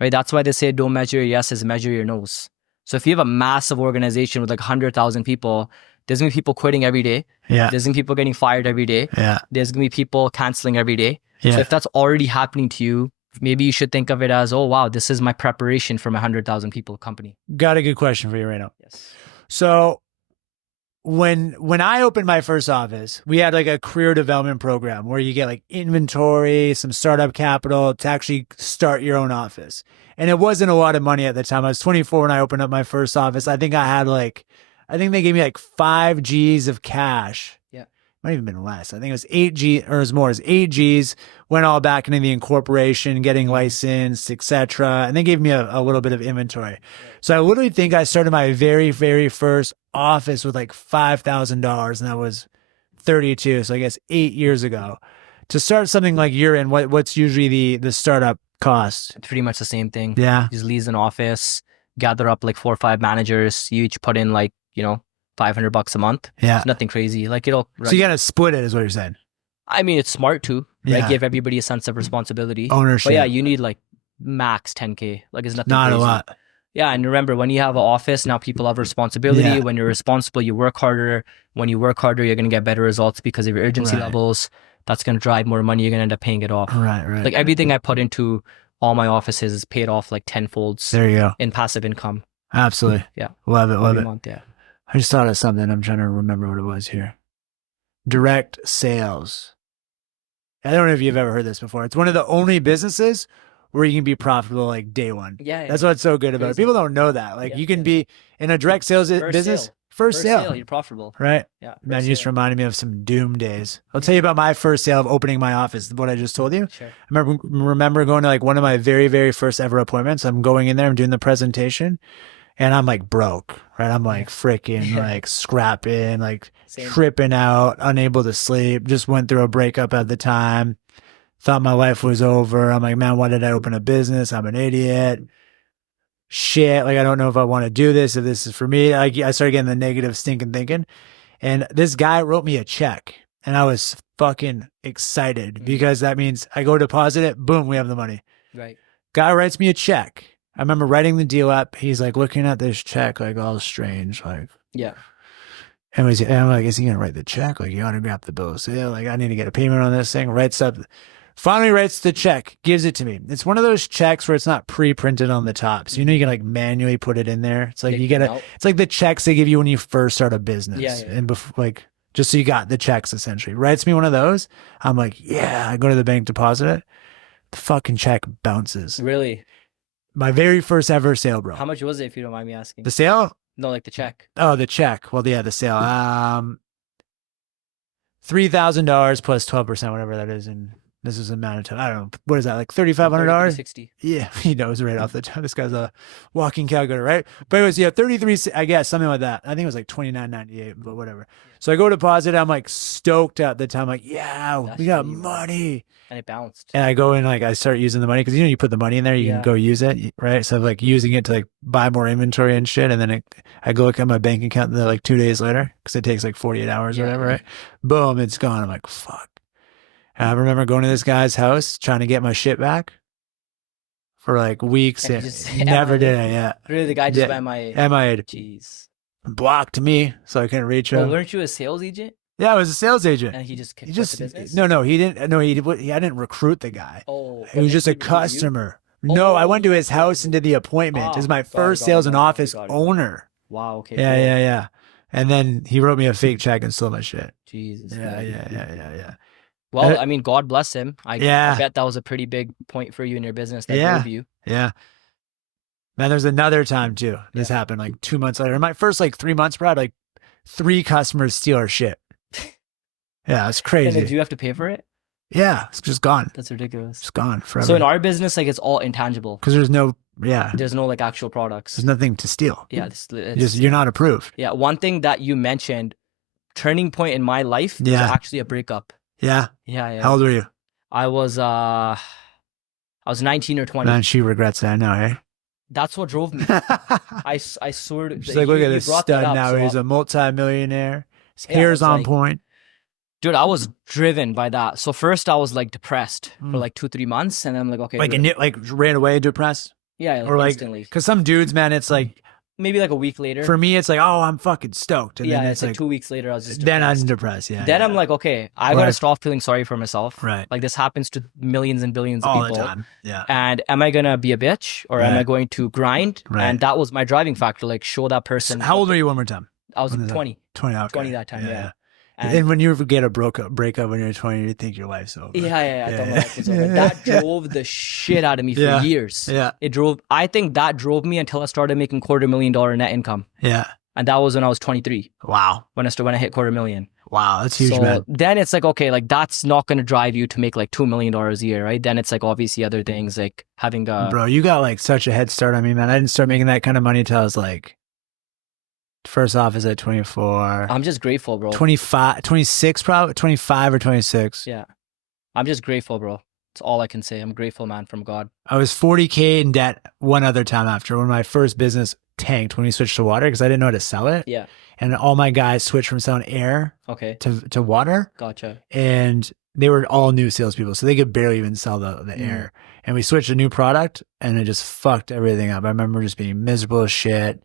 Right? That's why they say don't measure your yeses, measure your nos. So if you have a massive organization with like 100,000 people, there's going to be people quitting every day. Yeah. There's going to be people getting fired every day. Yeah. There's going to be people canceling every day. Yeah. So if that's already happening to you, maybe you should think of it as, oh, wow, this is my preparation for my 100,000 people company. Got a good question for you right now. Yes. So when I opened my first office, we had like a career development program where you get like inventory, some startup capital to actually start your own office. And it wasn't a lot of money at the time. I was 24 when I opened up my first office. I think they gave me like 5 G's of cash. Yeah. Might even been less. I think it was 8 G or it was more. It was 8 G's, went all back into the incorporation, getting licensed, etc. And they gave me a little bit of inventory. So I literally think I started my very, very first office with like $5,000, and that was 32. So I guess 8 years ago. To start something like you're in, what's usually the startup cost? It's pretty much the same thing. Yeah. You just lease an office, gather up like 4 or 5 managers. You each put in like, $500 a month. Yeah. It's nothing crazy. Like So you got to split it is what you're saying. I mean, it's smart too, right? Yeah. Give everybody a sense of responsibility. Ownership. But yeah, you need like max 10K. Like it's nothing Not crazy. a lot. Yeah, and remember, when you have an office, now people have responsibility. Yeah. When you're responsible, you work harder. When you work harder, you're going to get better results because of your urgency levels. That's going to drive more money. You're going to end up paying it off. Right. Like everything I put into all my offices is paid off like tenfolds There you go. in passive income. Absolutely. Yeah. Love it. Every month, yeah. I just thought of something. I'm trying to remember what it was here. Direct sales. I don't know if you've ever heard this before. It's one of the only businesses where you can be profitable like day one. Yeah. That's what's so good about it. People don't know that. Like you can be in a direct sales business. First sale. You're profitable. Right? Yeah. Man, you just reminded me of some doom days. I'll tell you about my first sale of opening my office, what I just told you. Sure. I remember going to like one of my very, very first ever appointments. I'm going in there, I'm doing the presentation, and I'm like broke, right? I'm like freaking like scrapping, like tripping out, unable to sleep. Just went through a breakup at the time. Thought my life was over. I'm like, man, why did I open a business? I'm an idiot. Shit, like I don't know if I want to do this, if this is for me. I started getting the negative stinking thinking. And this guy wrote me a check, and I was fucking excited because that means I go deposit it, boom, we have the money. Right. Guy writes me a check. I remember writing the deal up. He's like looking at this check, like all strange, like. Yeah. And I'm like, is he gonna write the check? Like, you autograph the bill of sale? Like, I need to get a payment on this thing. Writes up. Finally writes the check, gives it to me. It's one of those checks where it's not pre-printed on the top. So, you can like manually put it in there. It's like it's like the checks they give you when you first start a business. Yeah. And before, like, just so you got the checks essentially. Writes me one of those. I'm like, yeah, I go to the bank, deposit it. The fucking check bounces. Really? My very first ever sale, bro. How much was it, if you don't mind me asking? The sale? No, like the check. Oh, the check. Well, yeah, the sale. $3,000 plus 12%, whatever that is. And this is in Manitoba. I don't know. What is that? Like $3,500? 60. Yeah, he knows right off the top. This guy's a walking calculator, right? But it was, 33, I guess, something like that. I think it was like $29.98, but whatever. So I go deposit. I'm like stoked at the time. Like, yeah, we got money. And it bounced. And I go in, like, I start using the money because, you put the money in there, you can go use it, right? So, like, using it to, like, buy more inventory and shit. And then I go look at my bank account like 2 days later because it takes like 48 hours or whatever, right? Boom, it's gone. I'm like, fuck. And I remember going to this guy's house trying to get my shit back for like weeks and never did it yet. Really, the guy just MIA. Jeez. Blocked me, so I couldn't reach him. Well, weren't you a sales agent? Yeah, I was a sales agent. And he just quit the business? No, he didn't. No, I didn't recruit the guy. Oh. He was just a customer. No, I went to his house and did the appointment. It was my first sales and office owner. Wow, okay. Yeah. And then he wrote me a fake check and stole my shit. Jesus. Yeah. Well, I mean, God bless him. I Yeah. bet that was a pretty big point for you in your business that Yeah. drove you. Yeah. Man, there's another time too. This happened like 2 months later. In my first like 3 months, Brad, like 3 customers steal our shit. Yeah, it's And crazy. did you have to pay for it? Yeah, it's just gone. That's ridiculous. It's gone forever. So in our business, like it's all intangible. Because there's no like actual products. there's nothing to steal. Yeah, You're not approved. Yeah, one thing that you mentioned, turning point in my life was actually a breakup. Yeah. Yeah. How old were you? I was 19 or 20. Man, she regrets that now, eh? That's what drove me. I swear. She's like, look at this stud now. He's a multi-millionaire. His hair's on point. Dude, I was driven by that. So first I was like depressed for like 2-3 months. And then I'm like, okay. Like ran away depressed? Yeah, or like, instantly. Because some dudes, man, it's like. Maybe like a week later. For me, it's like, oh, I'm fucking stoked. And yeah, then it's like 2 weeks later, I was just depressed. Then I'm depressed, yeah. Then I'm like, okay, I gotta stop feeling sorry for myself. Right. Like this happens to millions and billions of all people. The time. Yeah. And am I gonna be a bitch or am I going to grind? Right. And that was my driving factor, like show that person. So how old were you one more time? I was 20. 20, okay. 20 that time, yeah. And when you get a breakup when you're 20, you think your life's over. Yeah. I thought my life was over. That drove the shit out of me for years. Yeah. I think that drove me until I started making $250,000 net income. Yeah. And that was when I was 23. Wow. When I hit $250,000. Wow, that's huge, so man. Then it's like, okay, like that's not going to drive you to make like $2 million a year, right? Then it's like obviously other things like having a... Bro, you got like such a head start on me, man. I didn't start making that kind of money until I was like... First off is at 24. I'm just grateful, bro. 25, 26 probably, 25 or 26. Yeah. I'm just grateful, bro. That's all I can say. I'm grateful, man, from God. I was 40K in debt one other time after when my first business tanked when we switched to water because I didn't know how to sell it. Yeah. And all my guys switched from selling air to water. Gotcha. And they were all new salespeople, so they could barely even sell the air. And we switched a new product and it just fucked everything up. I remember just being miserable as shit.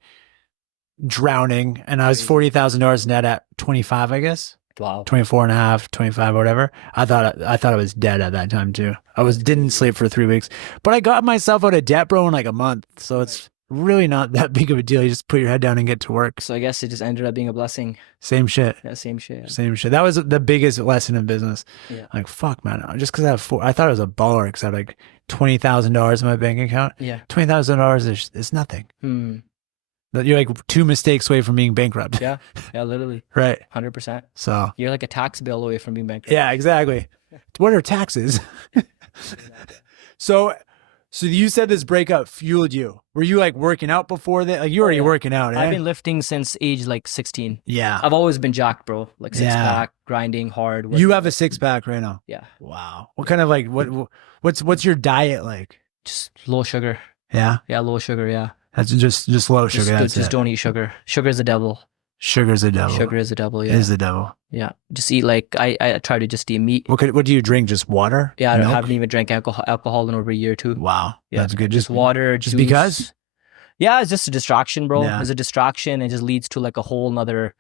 Drowning, and I was $40,000 net at 25, I guess. Wow. 24 and a half, 25, whatever. I thought I was dead at that time too. Didn't sleep for 3 weeks, but I got myself out of debt, bro, in like a month. So it's really not that big of a deal. You just put your head down and get to work. So I guess it just ended up being a blessing. Same shit. Yeah, same shit. Yeah. Same shit. That was the biggest lesson in business. Yeah. Like, fuck, man. Just because I thought I was a baller because I had like $20,000 in my bank account. Yeah. $20,000 is nothing. You're like 2 mistakes away from being bankrupt. Yeah, literally. Right. 100%. So you're like a tax bill away from being bankrupt. Yeah, exactly. What are taxes? So you said this breakup fueled you. Were you like working out before that? Like you were already working out, eh? I've been lifting since age like 16. Yeah. I've always been jacked, bro. Like six pack, grinding hard. You have a 6-pack right now? Yeah. Wow. What kind of like, what's your diet like? Just low sugar. Yeah? Yeah, low sugar, yeah. That's just low sugar. Just don't eat sugar. Sugar is the devil. Sugar's the devil. Sugar is the devil, yeah. Is the devil. Yeah. Just eat like, I try to just eat meat. What do you drink? Just water? Yeah, I haven't even drank alcohol in over a year or 2. Wow. Yeah. That's good. Just water, just juice. Because? Yeah, it's just a distraction, bro. Yeah. It's a distraction. It just leads to like a whole nother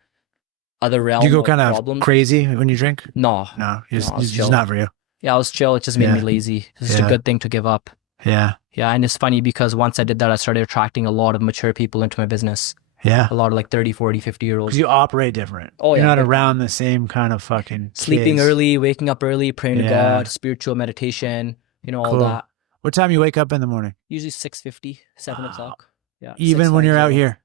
realm. Do you go kind of problems. crazy when you drink? No. It's just not for you. Yeah, I was chill. It just made me lazy. It's just a good thing to give up. Yeah. Yeah, and it's funny because once I did that, I started attracting a lot of mature people into my business. Yeah. A lot of like 30, 40, 50-year-olds. Because you operate different. Oh, yeah. You're not around the same kind of fucking sleeping kids. early, waking up early, praying to God, spiritual meditation, all that. What time you wake up in the morning? Usually 6:50, 7 o'clock. Yeah. Even when you're out here?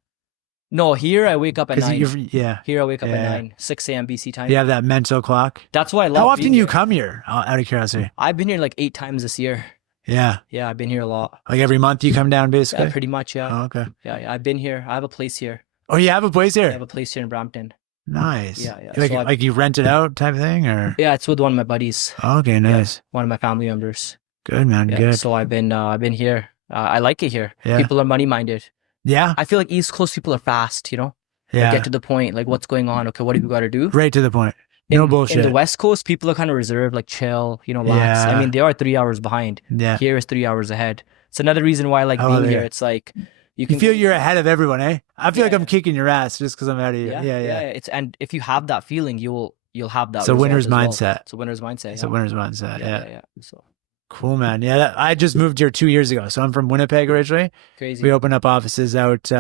No, here I wake up at 9. Here I wake up at 9, 6 a.m. BC time. You have that mental clock? That's why I love How often being do you here. come here, out of curiosity? I've been here like 8 times this year. Yeah. Yeah, I've been here a lot. Like every month you come down basically? Yeah, pretty much, yeah. Oh, okay. Yeah, I've been here. I have a place here. Oh, you have a place here? I have a place here in Brampton. Nice. Yeah. Like you rent it out type thing or? Yeah, it's with one of my buddies. Okay, nice. Yeah, one of my family members. Good, man. Yeah, good. so I've been here. I like it here. Yeah. People are money minded. Yeah. I feel like East Coast people are fast, Yeah. They get to the point, like what's going on? Okay, what have you got to do? Right to the point. No bullshit. In the West Coast, people are kind of reserved, like chill, lax. Yeah. I mean, they are 3 hours behind. Yeah. Here is 3 hours ahead. It's another reason why I like being here. It's like you feel you're ahead of everyone, eh? I feel like I'm kicking your ass just because I'm out of here. Yeah. And if you have that feeling, you'll have that. It's a winner's mindset. Well. It's a winner's mindset. It's a winner's mindset. Yeah. So cool, man. Yeah, I just moved here 2 years ago, so I'm from Winnipeg originally. Crazy. We opened up offices out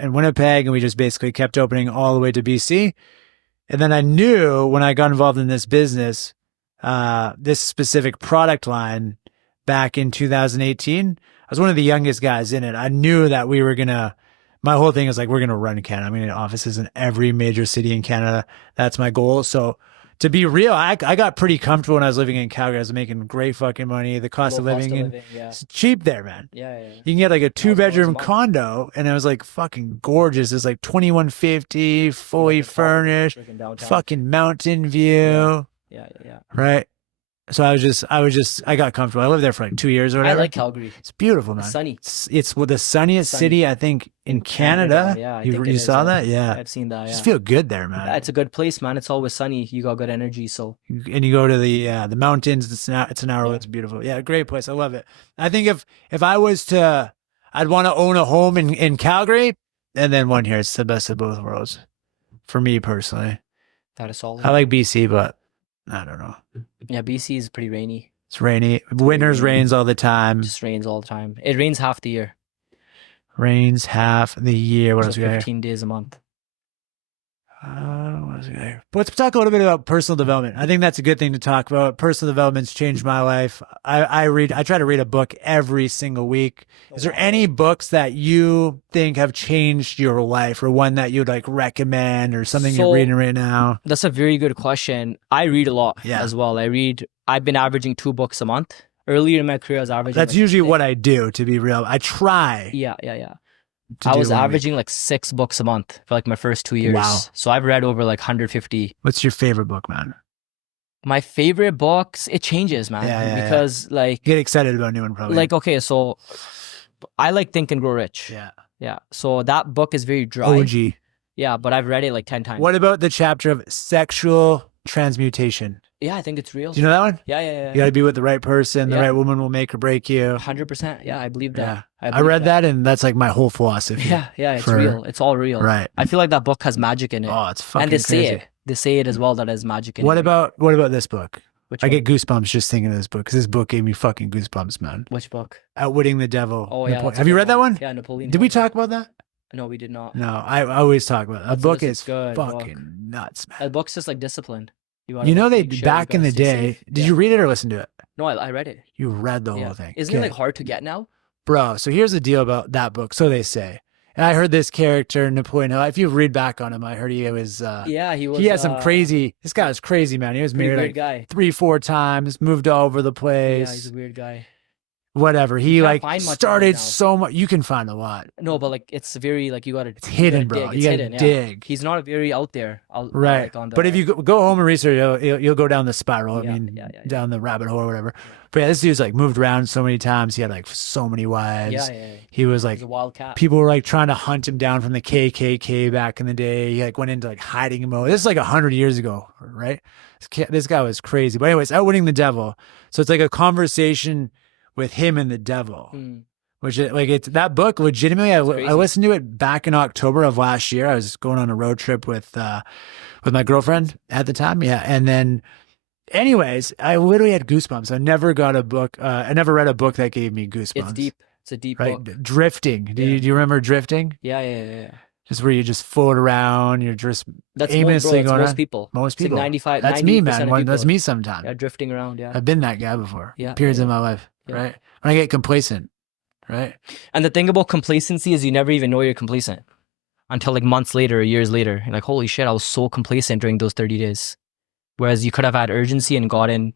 in Winnipeg, and we just basically kept opening all the way to BC. And then I knew when I got involved in this business, this specific product line back in 2018. I was one of the youngest guys in it. I knew that we were gonna. My whole thing is like, we're gonna run Canada. I'm gonna get offices in every major city in Canada. That's my goal. So to be real, I got pretty comfortable when I was living in Calgary. I was making great fucking money. The cost of living, it's cheap there, man. Yeah. You can get like a 2-bedroom condo, and it was like fucking gorgeous. It's like $2,150, fully furnished, fucking mountain view. Yeah. Right. So I got comfortable. I lived there for like 2 years or whatever. I like Calgary. It's beautiful, man. It's sunny. It's the sunniest city, I think, in Canada. Yeah, you saw that? Yeah. I've seen that. Yeah. Just feel good there, man. Yeah, it's a good place, man. It's always sunny. You got good energy, so. And you go to the mountains. It's an hour. Yeah. It's beautiful. Yeah, great place. I love it. I think if I was to, I'd want to own a home in Calgary and then one here. It's the best of both worlds for me personally. That is solid. I like BC, but I don't know. Yeah, BC is pretty rainy. It's rainy. Winters rains all the time. It just rains all the time. It rains half the year. Rains half the year. What else we got here? 15 days a month. What else we got here? But let's talk a little bit about personal development. I think that's a good thing to talk about. Personal development's changed my life. I try to read a book every single week. Is there any books that you think have changed your life, or one that you'd like recommend, or something you're reading right now? That's a very good question. I read a lot as well. I've been averaging 2 books a month. Earlier in my career, I was averaging. That's usually what I do, to be real. I try. Yeah. I was averaging like 6 books a month for like my first 2 years. Wow. So I've read over like 150. What's your favorite book, man? My favorite books, it changes, man. Because like, get excited about a new one, probably. Like, okay, so I like Think and Grow Rich. Yeah. So that book is very dry. OG. Yeah, but I've read it like 10 times. What about the chapter of sexual transmutation? Yeah, I think it's real. Do you know that one? Yeah. You got to be with the right person. The right woman will make or break you. 100%. Yeah, I believe that. Yeah. I read that, and that's like my whole philosophy. Yeah, it's real. It's all real. Right. I feel like that book has magic in it. Oh, it's fucking crazy. And they say it as well, that has magic in it. What about this book? Which I get goosebumps just thinking of this book, because this book gave me fucking goosebumps, man. Which book? Outwitting the Devil. Oh, yeah. Have you read that one? Yeah, Napoleon. Did we talk about that? No, we did not. No, I always talk about it. A book is good fucking nuts, man. A book's just like discipline. You know, back in the day, did you read it or listen to it? No, I read it. You read the whole thing. Isn't it like hard to get now? Bro, so here's the deal about that book. So they say. And I heard this character, Napoleon Hill. If you read back on him, I heard he was... he was... He had some crazy... This guy was crazy, man. He was married like 3-4 times, moved all over the place. Yeah, he's a weird guy. Whatever. He like started so much. You can find a lot. No, but like it's very like you gotta. It's hidden, bro. You gotta dig. He's not very out there. Right. But if you go home and research, you'll go down the spiral. Down the rabbit hole or whatever. But yeah, this dude's like moved around so many times. He had like so many wives. Yeah. He was like a wild cat. People were like trying to hunt him down from the KKK back in the day. He like went into like hiding mode. This is like 100 years ago, right? This guy was crazy. But anyways, Outwitting the Devil. So it's like a conversation with him and the devil, which like it's that book legitimately. I listened to it back in October of last year. I was going on a road trip with my girlfriend at the time. Yeah. And then anyways, I literally had goosebumps. I never got a book. I never read a book that gave me goosebumps. It's deep. It's a deep book. Drifting. Do you remember Drifting? Yeah. Just where you just float around, you're just aimlessly going most people. Most people. Like 95. That's me, man. That's me sometimes. Yeah, drifting around. Yeah, I've been that guy before. Yeah, periods in my life. Yeah. Right. When I get complacent. Right. And the thing about complacency is you never even know you're complacent until like months later or years later. You're like, holy shit, I was so complacent during those 30 days. Whereas you could have had urgency and gotten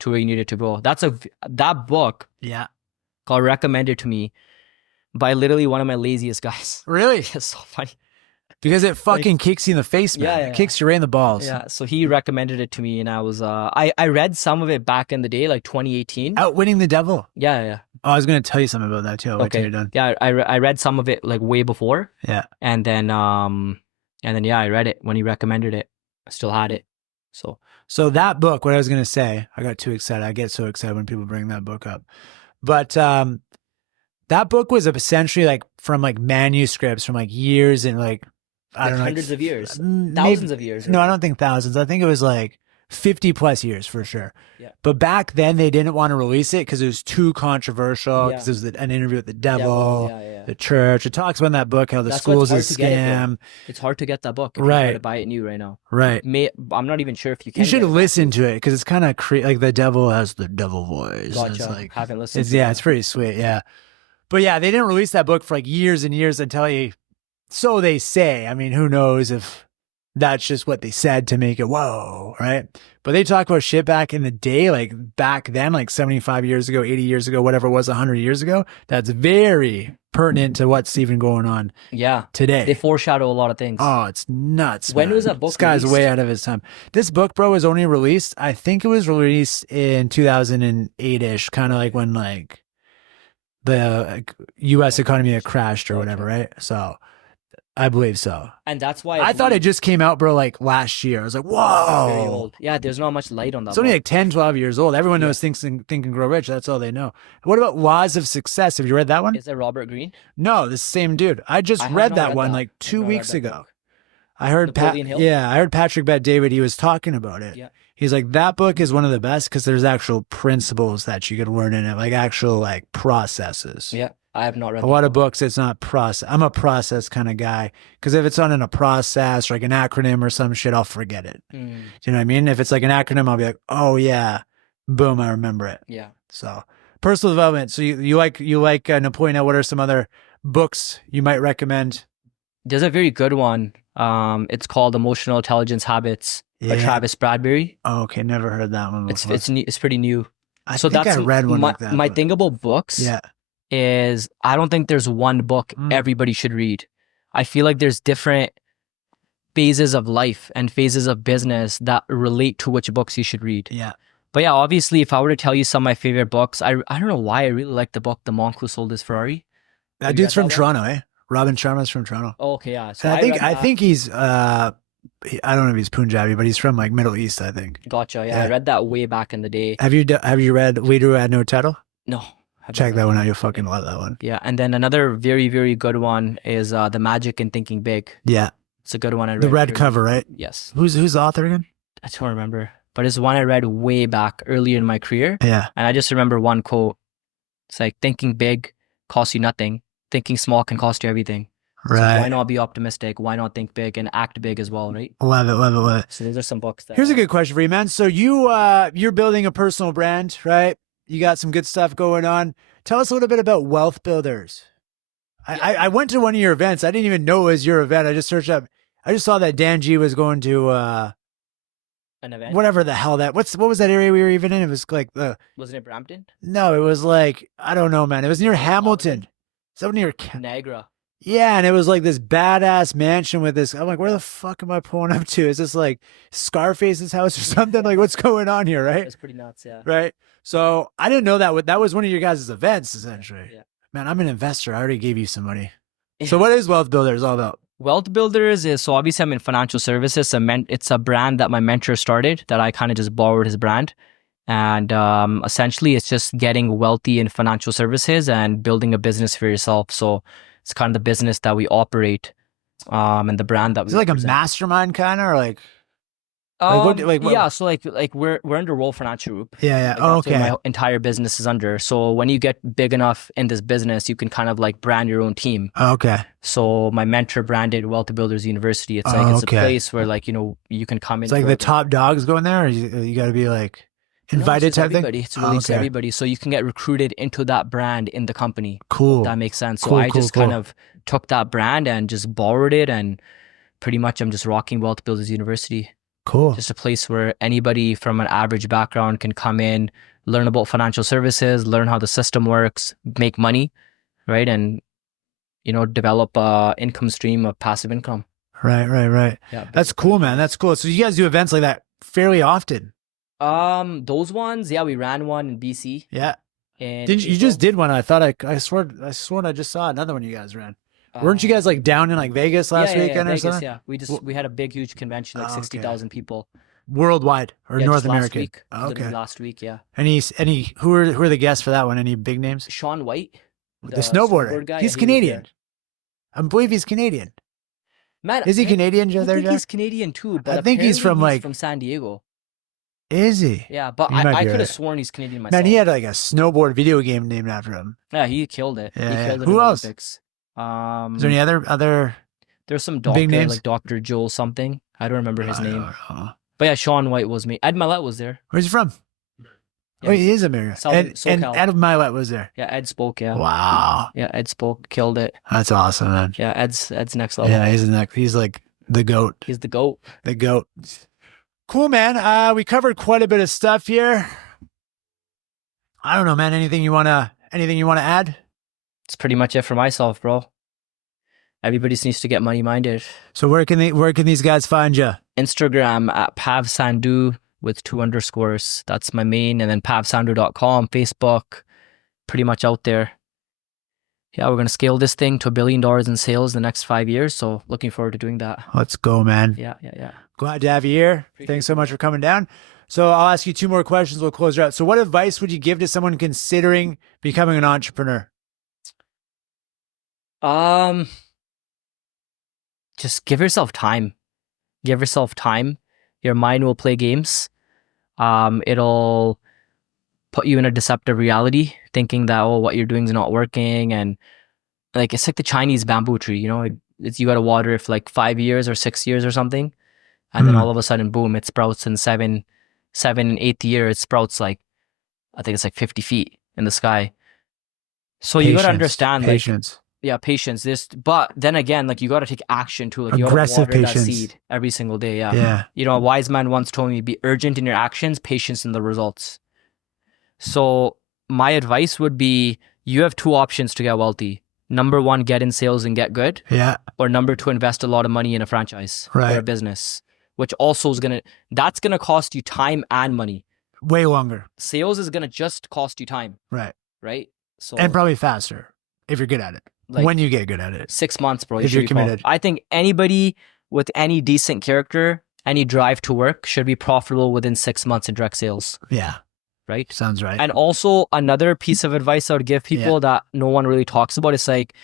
to where you needed to go. That book. Yeah. Got recommended to me by literally one of my laziest guys. Really? It's so funny. Because it fucking kicks you in the face, man. Yeah. It kicks you right in the balls. Yeah. So he recommended it to me, and I was I read some of it back in the day, like 2018. Outwitting the Devil. Yeah. Oh, I was gonna tell you something about that too. Okay. You're done. Yeah, I read some of it like way before. Yeah. And then I read it when he recommended it. I still had it. So that book, what I was gonna say, I got too excited. I get so excited when people bring that book up. But that book was essentially like from like manuscripts from like years and like I don't know, hundreds of years, thousands of years. No, I don't think thousands. I think it was like 50 plus years for sure. Yeah. But back then they didn't want to release it because it was too controversial, because Yeah. it was an interview with the devil, Yeah. the church. It talks about in that book how the That's why it's school's a hard to get it, bro. scam. It's hard to get that book if you try to Right. buy it new right now. Right. I'm not even sure if you can. You should get it back. listen to it because it's kind of like the devil has the devil voice. and Gotcha. It's like, Haven't listened it's, to yeah, that. it's pretty sweet. Yeah. But yeah, they didn't release that book for like years and years until so they say. I mean, who knows if that's just what they said to make it whoa, right? But they talk about shit back in the day, like back then, like 75 years ago, 80 years ago, whatever it was, 100 years ago. That's very pertinent to what's even going on today. They foreshadow a lot of things. Oh, it's nuts. When man. was that book This guy's released? way out of his time. This book, bro, was only released, I think it was released in 2008-ish, kind of like when like the U.S. economy had crashed or whatever, right? So I believe so. And that's why I thought it just came out, bro, like last year. I was like, very whoa. old. Yeah, there's not much light on that. It's only book. like 10, 12 years old. Everyone knows Think and Grow Rich. That's all they know. What about Laws of Success? Have you read that one? Is that Robert Greene? No, the same dude. I just I have read not that read one that. like I've 2 not read weeks that ago. book. I heard Napoleon Hill? I heard Patrick Bet David. He was talking about it. Yeah. He's like, that book is one of the best because there's actual principles that you could learn in it, like actual like processes. Yeah, I have not read A that lot of book. books, it's not process. I'm a process kind of guy because if it's not in a process or like an acronym or some shit, I'll forget it. Do you know what I mean? If it's like an acronym, I'll be like, oh yeah, boom, I remember it. Yeah. So personal development. So you like Napoleon Hill. What are some other books you might recommend? There's a very good one. It's called Emotional Intelligence Habits by Travis Bradbury. Oh, okay, never heard that one before. It's pretty new. I So think that's I read one like that. my but- thing about books. Yeah. Is I don't think there's one book everybody should read. I feel like there's different phases of life and phases of business that relate to which books you should read. Yeah. But yeah, obviously, if I were to tell you some of my favorite books, I don't know why I really like the book The Monk Who Sold His Ferrari. That Have you dude's read from that one? Toronto, eh? Robin Sharma's from Toronto. Oh, okay, yeah. So And read I that. think he's I don't know if he's Punjabi, but he's from like Middle East, I think. Gotcha. Yeah, Yeah. I read that way back in the day. Have you read Leader Who Had No Title? No. I've Check never that read one out. You'll fucking love that one. Yeah, and then another very, very good one is The Magic in Thinking Big. Yeah. It's a good one I read. The red early. cover, right? Yes. Who's the author again? I don't remember. But it's one I read way back earlier in my career. Yeah. And I just remember one quote. It's like, thinking big costs you nothing. Thinking small can cost you everything. So Right. why not be optimistic? Why not think big and act big as well, right? Love it. So those are some books that... Here's a good question for you, man. So you're building a personal brand, right? You got some good stuff going on. Tell us a little bit about Wealth Builders. I went to one of your events. I didn't even know it was your event. I just searched up. I just saw that Dan G was going to An event? whatever the hell that. What was that area we were even in? It was like Wasn't it Brampton? no, it was like I don't know, man. It was near Hamilton. So near Niagara. yeah, and it was like this badass mansion with this. I'm like, where the fuck am I pulling up to? Is this like Scarface's house or something? Like, what's going on here, right? That's pretty nuts, yeah. Right. So I didn't know that was one of your guys' events, essentially. Yeah. Man, I'm an investor. I already gave you some money. So what is Wealth Builders all about? Wealth Builders is, so obviously I'm in financial services. It's a brand that my mentor started that I kind of just borrowed his brand. And essentially it's just getting wealthy in financial services and building a business for yourself. So it's kind of the business that we operate and the brand that we Is it like represent. a mastermind kind of or like what- yeah, so like we're under Roll Financial Group. yeah. Like, Oh, that's what okay. my entire business is under. So when you get big enough in this business, you can kind of like brand your own team. Okay. So my mentor branded Wealth Builders University. It's Oh, like it's okay. a place where like, you know, you can come in. It's like for the top dogs going there or you got to be like No, invited it's just type thing? everybody. It's released to okay. everybody. So you can get recruited into that brand in the company. Cool. That makes sense. So Cool, I cool, just kind cool. of took that brand and just borrowed it, and pretty much I'm just rocking Wealth Builders University. Cool. Just a place where anybody from an average background can come in, learn about financial services, learn how the system works, make money, right? And, you know, develop a income stream of passive income. Right. Yeah. That's cool, man. That's cool. So you guys do events like that fairly often. Those ones, yeah, we ran one in BC. Yeah. And Didn't you just did one? I thought I swore I just saw another one you guys ran. Weren't you guys like down in like Vegas last weekend or Vegas, something? Yeah, we had a big, huge convention, like Oh, okay. 60,000 people. Worldwide or Yeah, North just last American? week. Oh, Literally okay. last week, yeah. Any who are the guests for that one? Any big names? Sean White, The snowboarder. snowboard guy, He's yeah, he was Canadian. there. I believe he's Canadian. Man, Is he Canadian, I Joe? There, think Jack? he's Canadian too, but I think he's apparently from, like- from San Diego. Is he? Yeah, but You might I be could have right. sworn he's Canadian Man, myself. he had like a snowboard video game named after him. Yeah, he killed it. Yeah, He yeah. killed it Who in the else? Olympics. Is there any other There's some big doctor, names? like Dr. Joel something. I don't remember his I name. don't know. But yeah, Sean White was me. Ed Milet was there. Where's he from? Yeah, Oh, he is American. Southern And SoCal. Adam Milet was there. Yeah, Ed spoke, yeah. Wow. Yeah, Ed spoke, killed it. That's awesome, man. Yeah, Ed's next level. Yeah, he's like the GOAT. He's the GOAT. The GOAT. Cool, man. We covered quite a bit of stuff here. I don't know, man. Anything you wanna add? It's pretty much it for myself, bro. Everybody just needs to get money minded. So where can these guys find you? Instagram at Pav Sandhu with 2 underscores. That's my main. And then pavsandhu.com, Facebook, pretty much out there. Yeah, we're going to scale this thing to $1 billion in sales in the next 5 years. So looking forward to doing that. Let's go, man. Yeah. Glad to have you here. Appreciate Thanks so much for coming down. So I'll ask you 2 more questions. We'll close her out. So what advice would you give to someone considering becoming an entrepreneur? Just give yourself time. Give yourself time. Your mind will play games. It'll put you in a deceptive reality, thinking that, oh, what you're doing is not working. And like, it's like the Chinese bamboo tree, you know, you got to water it for like 5 years or 6 years or something. And then all of a sudden, boom, it sprouts in 7 and 8th year. It sprouts like, I think it's like 50 feet in the sky. So you got to understand, patience. Yeah, patience. But then again, like, you got to take action too. Like, Aggressive you got to water patience. that seed every single day. Yeah. You know, a wise man once told me, be urgent in your actions, patience in the results. So my advice would be, you have 2 options to get wealthy. Number 1, get in sales and get good. Yeah. Or number 2, invest a lot of money in a franchise or a business, which also is that's going to cost you time and money. Way longer. Sales is going to just cost you time. Right. So, and probably faster if you're good at it. Like, when you get good at it. 6 months, bro. If you're committed. I think anybody with any decent character, any drive to work should be profitable within 6 months in direct sales. Yeah. Right? Sounds right. And also another piece of advice I would give people that no one really talks about is like,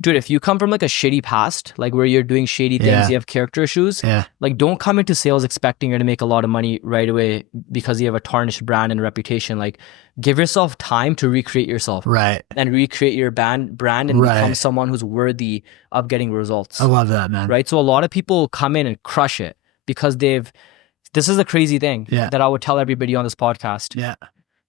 dude, if you come from like a shitty past, like where you're doing shady things, you have character issues, like don't come into sales expecting you're to make a lot of money right away because you have a tarnished brand and reputation. Like, give yourself time to recreate yourself. Right. And recreate your brand and become someone who's worthy of getting results. I love that, man. Right. So a lot of people come in and crush it because this is a crazy thing that I would tell everybody on this podcast. Yeah.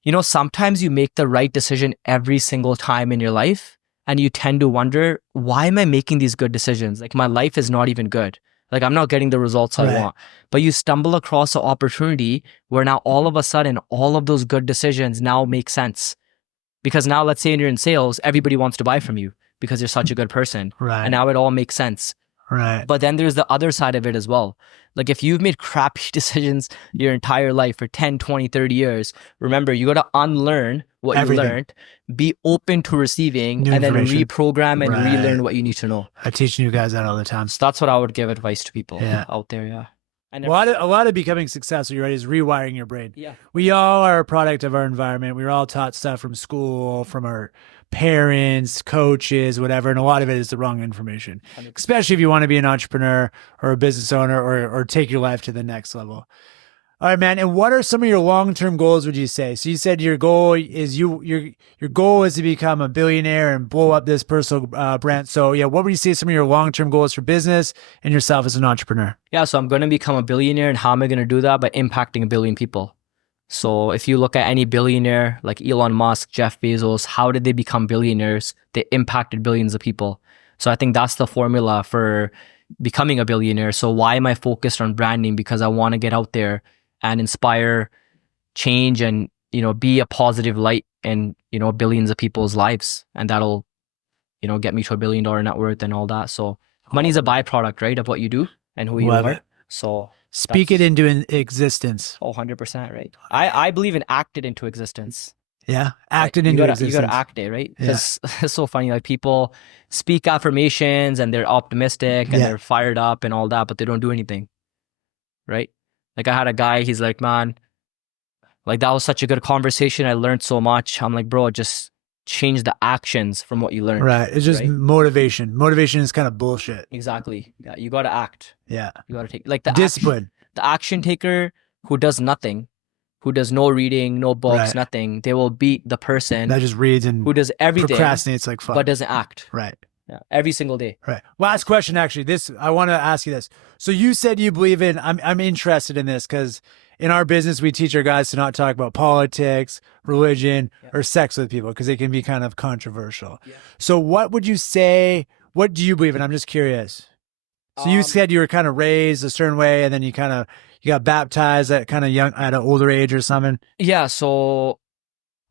You know, sometimes you make the right decision every single time in your life. And you tend to wonder, why am I making these good decisions? Like, my life is not even good. Like, I'm not getting the results I want. But you stumble across an opportunity where now all of a sudden, all of those good decisions now make sense. Because now, let's say you're in sales, everybody wants to buy from you because you're such a good person. And now it all makes sense. But then there's the other side of it as well. Like, if you've made crappy decisions your entire life for 10, 20, 30 years, remember, you got to unlearn what you learned, be open to receiving, and then reprogram and relearn what you need to know. I teach you guys that all the time. So that's what I would give advice to people out there. And a lot of becoming successful, you're right, is rewiring your brain. Yeah. We all are a product of our environment. We were all taught stuff from school, from our parents, coaches, whatever, and a lot of it is the wrong information, 100%. Especially if you want to be an entrepreneur or a business owner or take your life to the next level. All right, man. And what are some of your long-term goals, would you say? So you said your goal is your goal is to become a billionaire and blow up this personal brand. So yeah, what would you say some of your long-term goals for business and yourself as an entrepreneur? Yeah, so I'm going to become a billionaire, and how am I going to do that? By impacting 1 billion people. So if you look at any billionaire like Elon Musk, Jeff Bezos, how did they become billionaires? They impacted billions of people. So I think that's the formula for becoming a billionaire. So why am I focused on branding? Because I want to get out there and inspire change and, you know, be a positive light in, you know, billions of people's lives. And that'll, you know, get me to $1 billion net worth and all that. So money's a byproduct, right, of what you do and who you are. So speak it into existence. 100%, right? I believe in act it into existence. Yeah, act it into existence. You got to act it, right? Because it's so funny. Like, people speak affirmations and they're optimistic and they're fired up and all that, but they don't do anything, right? Like, I had a guy, he's like, man, like, that was such a good conversation. I learned so much. I'm like, bro, just change the actions from what you learned. Right. It's just motivation. Motivation is kind of bullshit. Exactly. Yeah. You got to act. Yeah. You got to take, like, the discipline. The action taker who does nothing who does no reading, no books, Right. nothing. They will beat the person That just reads and who does everything procrastinates like fuck. but doesn't act. Right. Yeah, every single day. Right. Last question, actually. This I want to ask you this. So you said you believe in. I'm interested in this because in our business we teach our guys to not talk about politics, religion, or sex with people because it can be kind of controversial. Yeah. So what would you say? What do you believe in? I'm just curious. So you said you were kind of raised a certain way, and then you got baptized at kind of young, at an older age or something. Yeah. So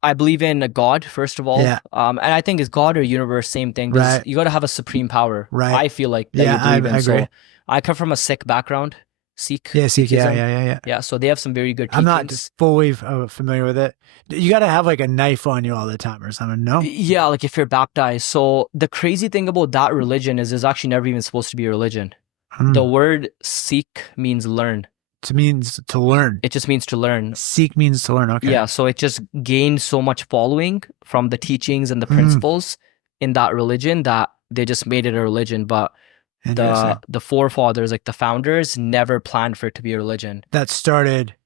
I believe in a God, first of all. Yeah. And I think it's God or universe, same thing. Right. You got to have a supreme power. Right. I feel like that Yeah, you believe in. I agree. So I come from a Sikh background. Sikh. Yeah, Sikh. Sikhism. Yeah. Yeah. So they have some very good teachings. I'm not just fully familiar with it. You got to have like a knife on you all the time or something, no? Yeah, like if you're baptized. So the crazy thing about that religion is there's actually never even supposed to be a religion. The word Sikh means learn. It means to learn. It just means to learn. Sikh means to learn. Okay. Yeah, so it just gained so much following from the teachings and the principles in that religion that they just made it a religion. But the forefathers, like the founders, never planned for it to be a religion. That started.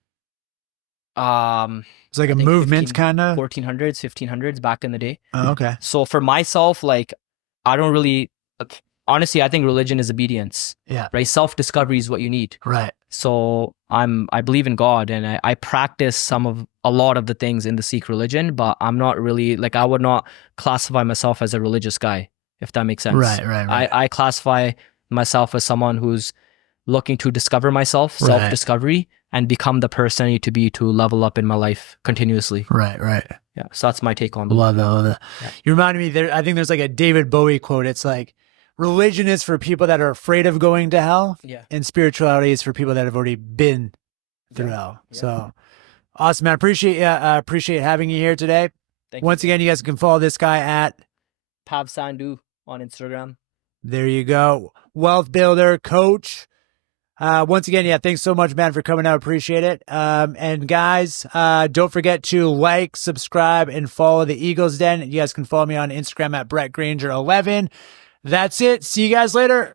It's like a movement, kind of 1400s, 1500s back in the day. Oh, okay. So for myself, like I don't really. Honestly, I think religion is obedience. Yeah. Right. Self-discovery is what you need. Right. So I believe in God and I practice a lot of the things in the Sikh religion, but I'm not really like, I would not classify myself as a religious guy, if that makes sense. Right. I classify myself as someone who's looking to discover myself, self-discovery, and become the person I need to be to level up in my life continuously. Right. Yeah. So that's my take on love that. Yeah. You reminded me there. I think there's like a David Bowie quote. It's like, religion is for people that are afraid of going to hell, and spirituality is for people that have already been through hell. Yeah. So awesome, man. Appreciate having you here today. Once again, you guys can follow this guy at Pav Sandhu on Instagram. There you go. Wealth builder, coach. Once again, thanks so much, man, for coming out. Appreciate it. And guys, don't forget to like, subscribe, and follow the Eagles Den. You guys can follow me on Instagram at Brett Granger 11. That's it. See you guys later.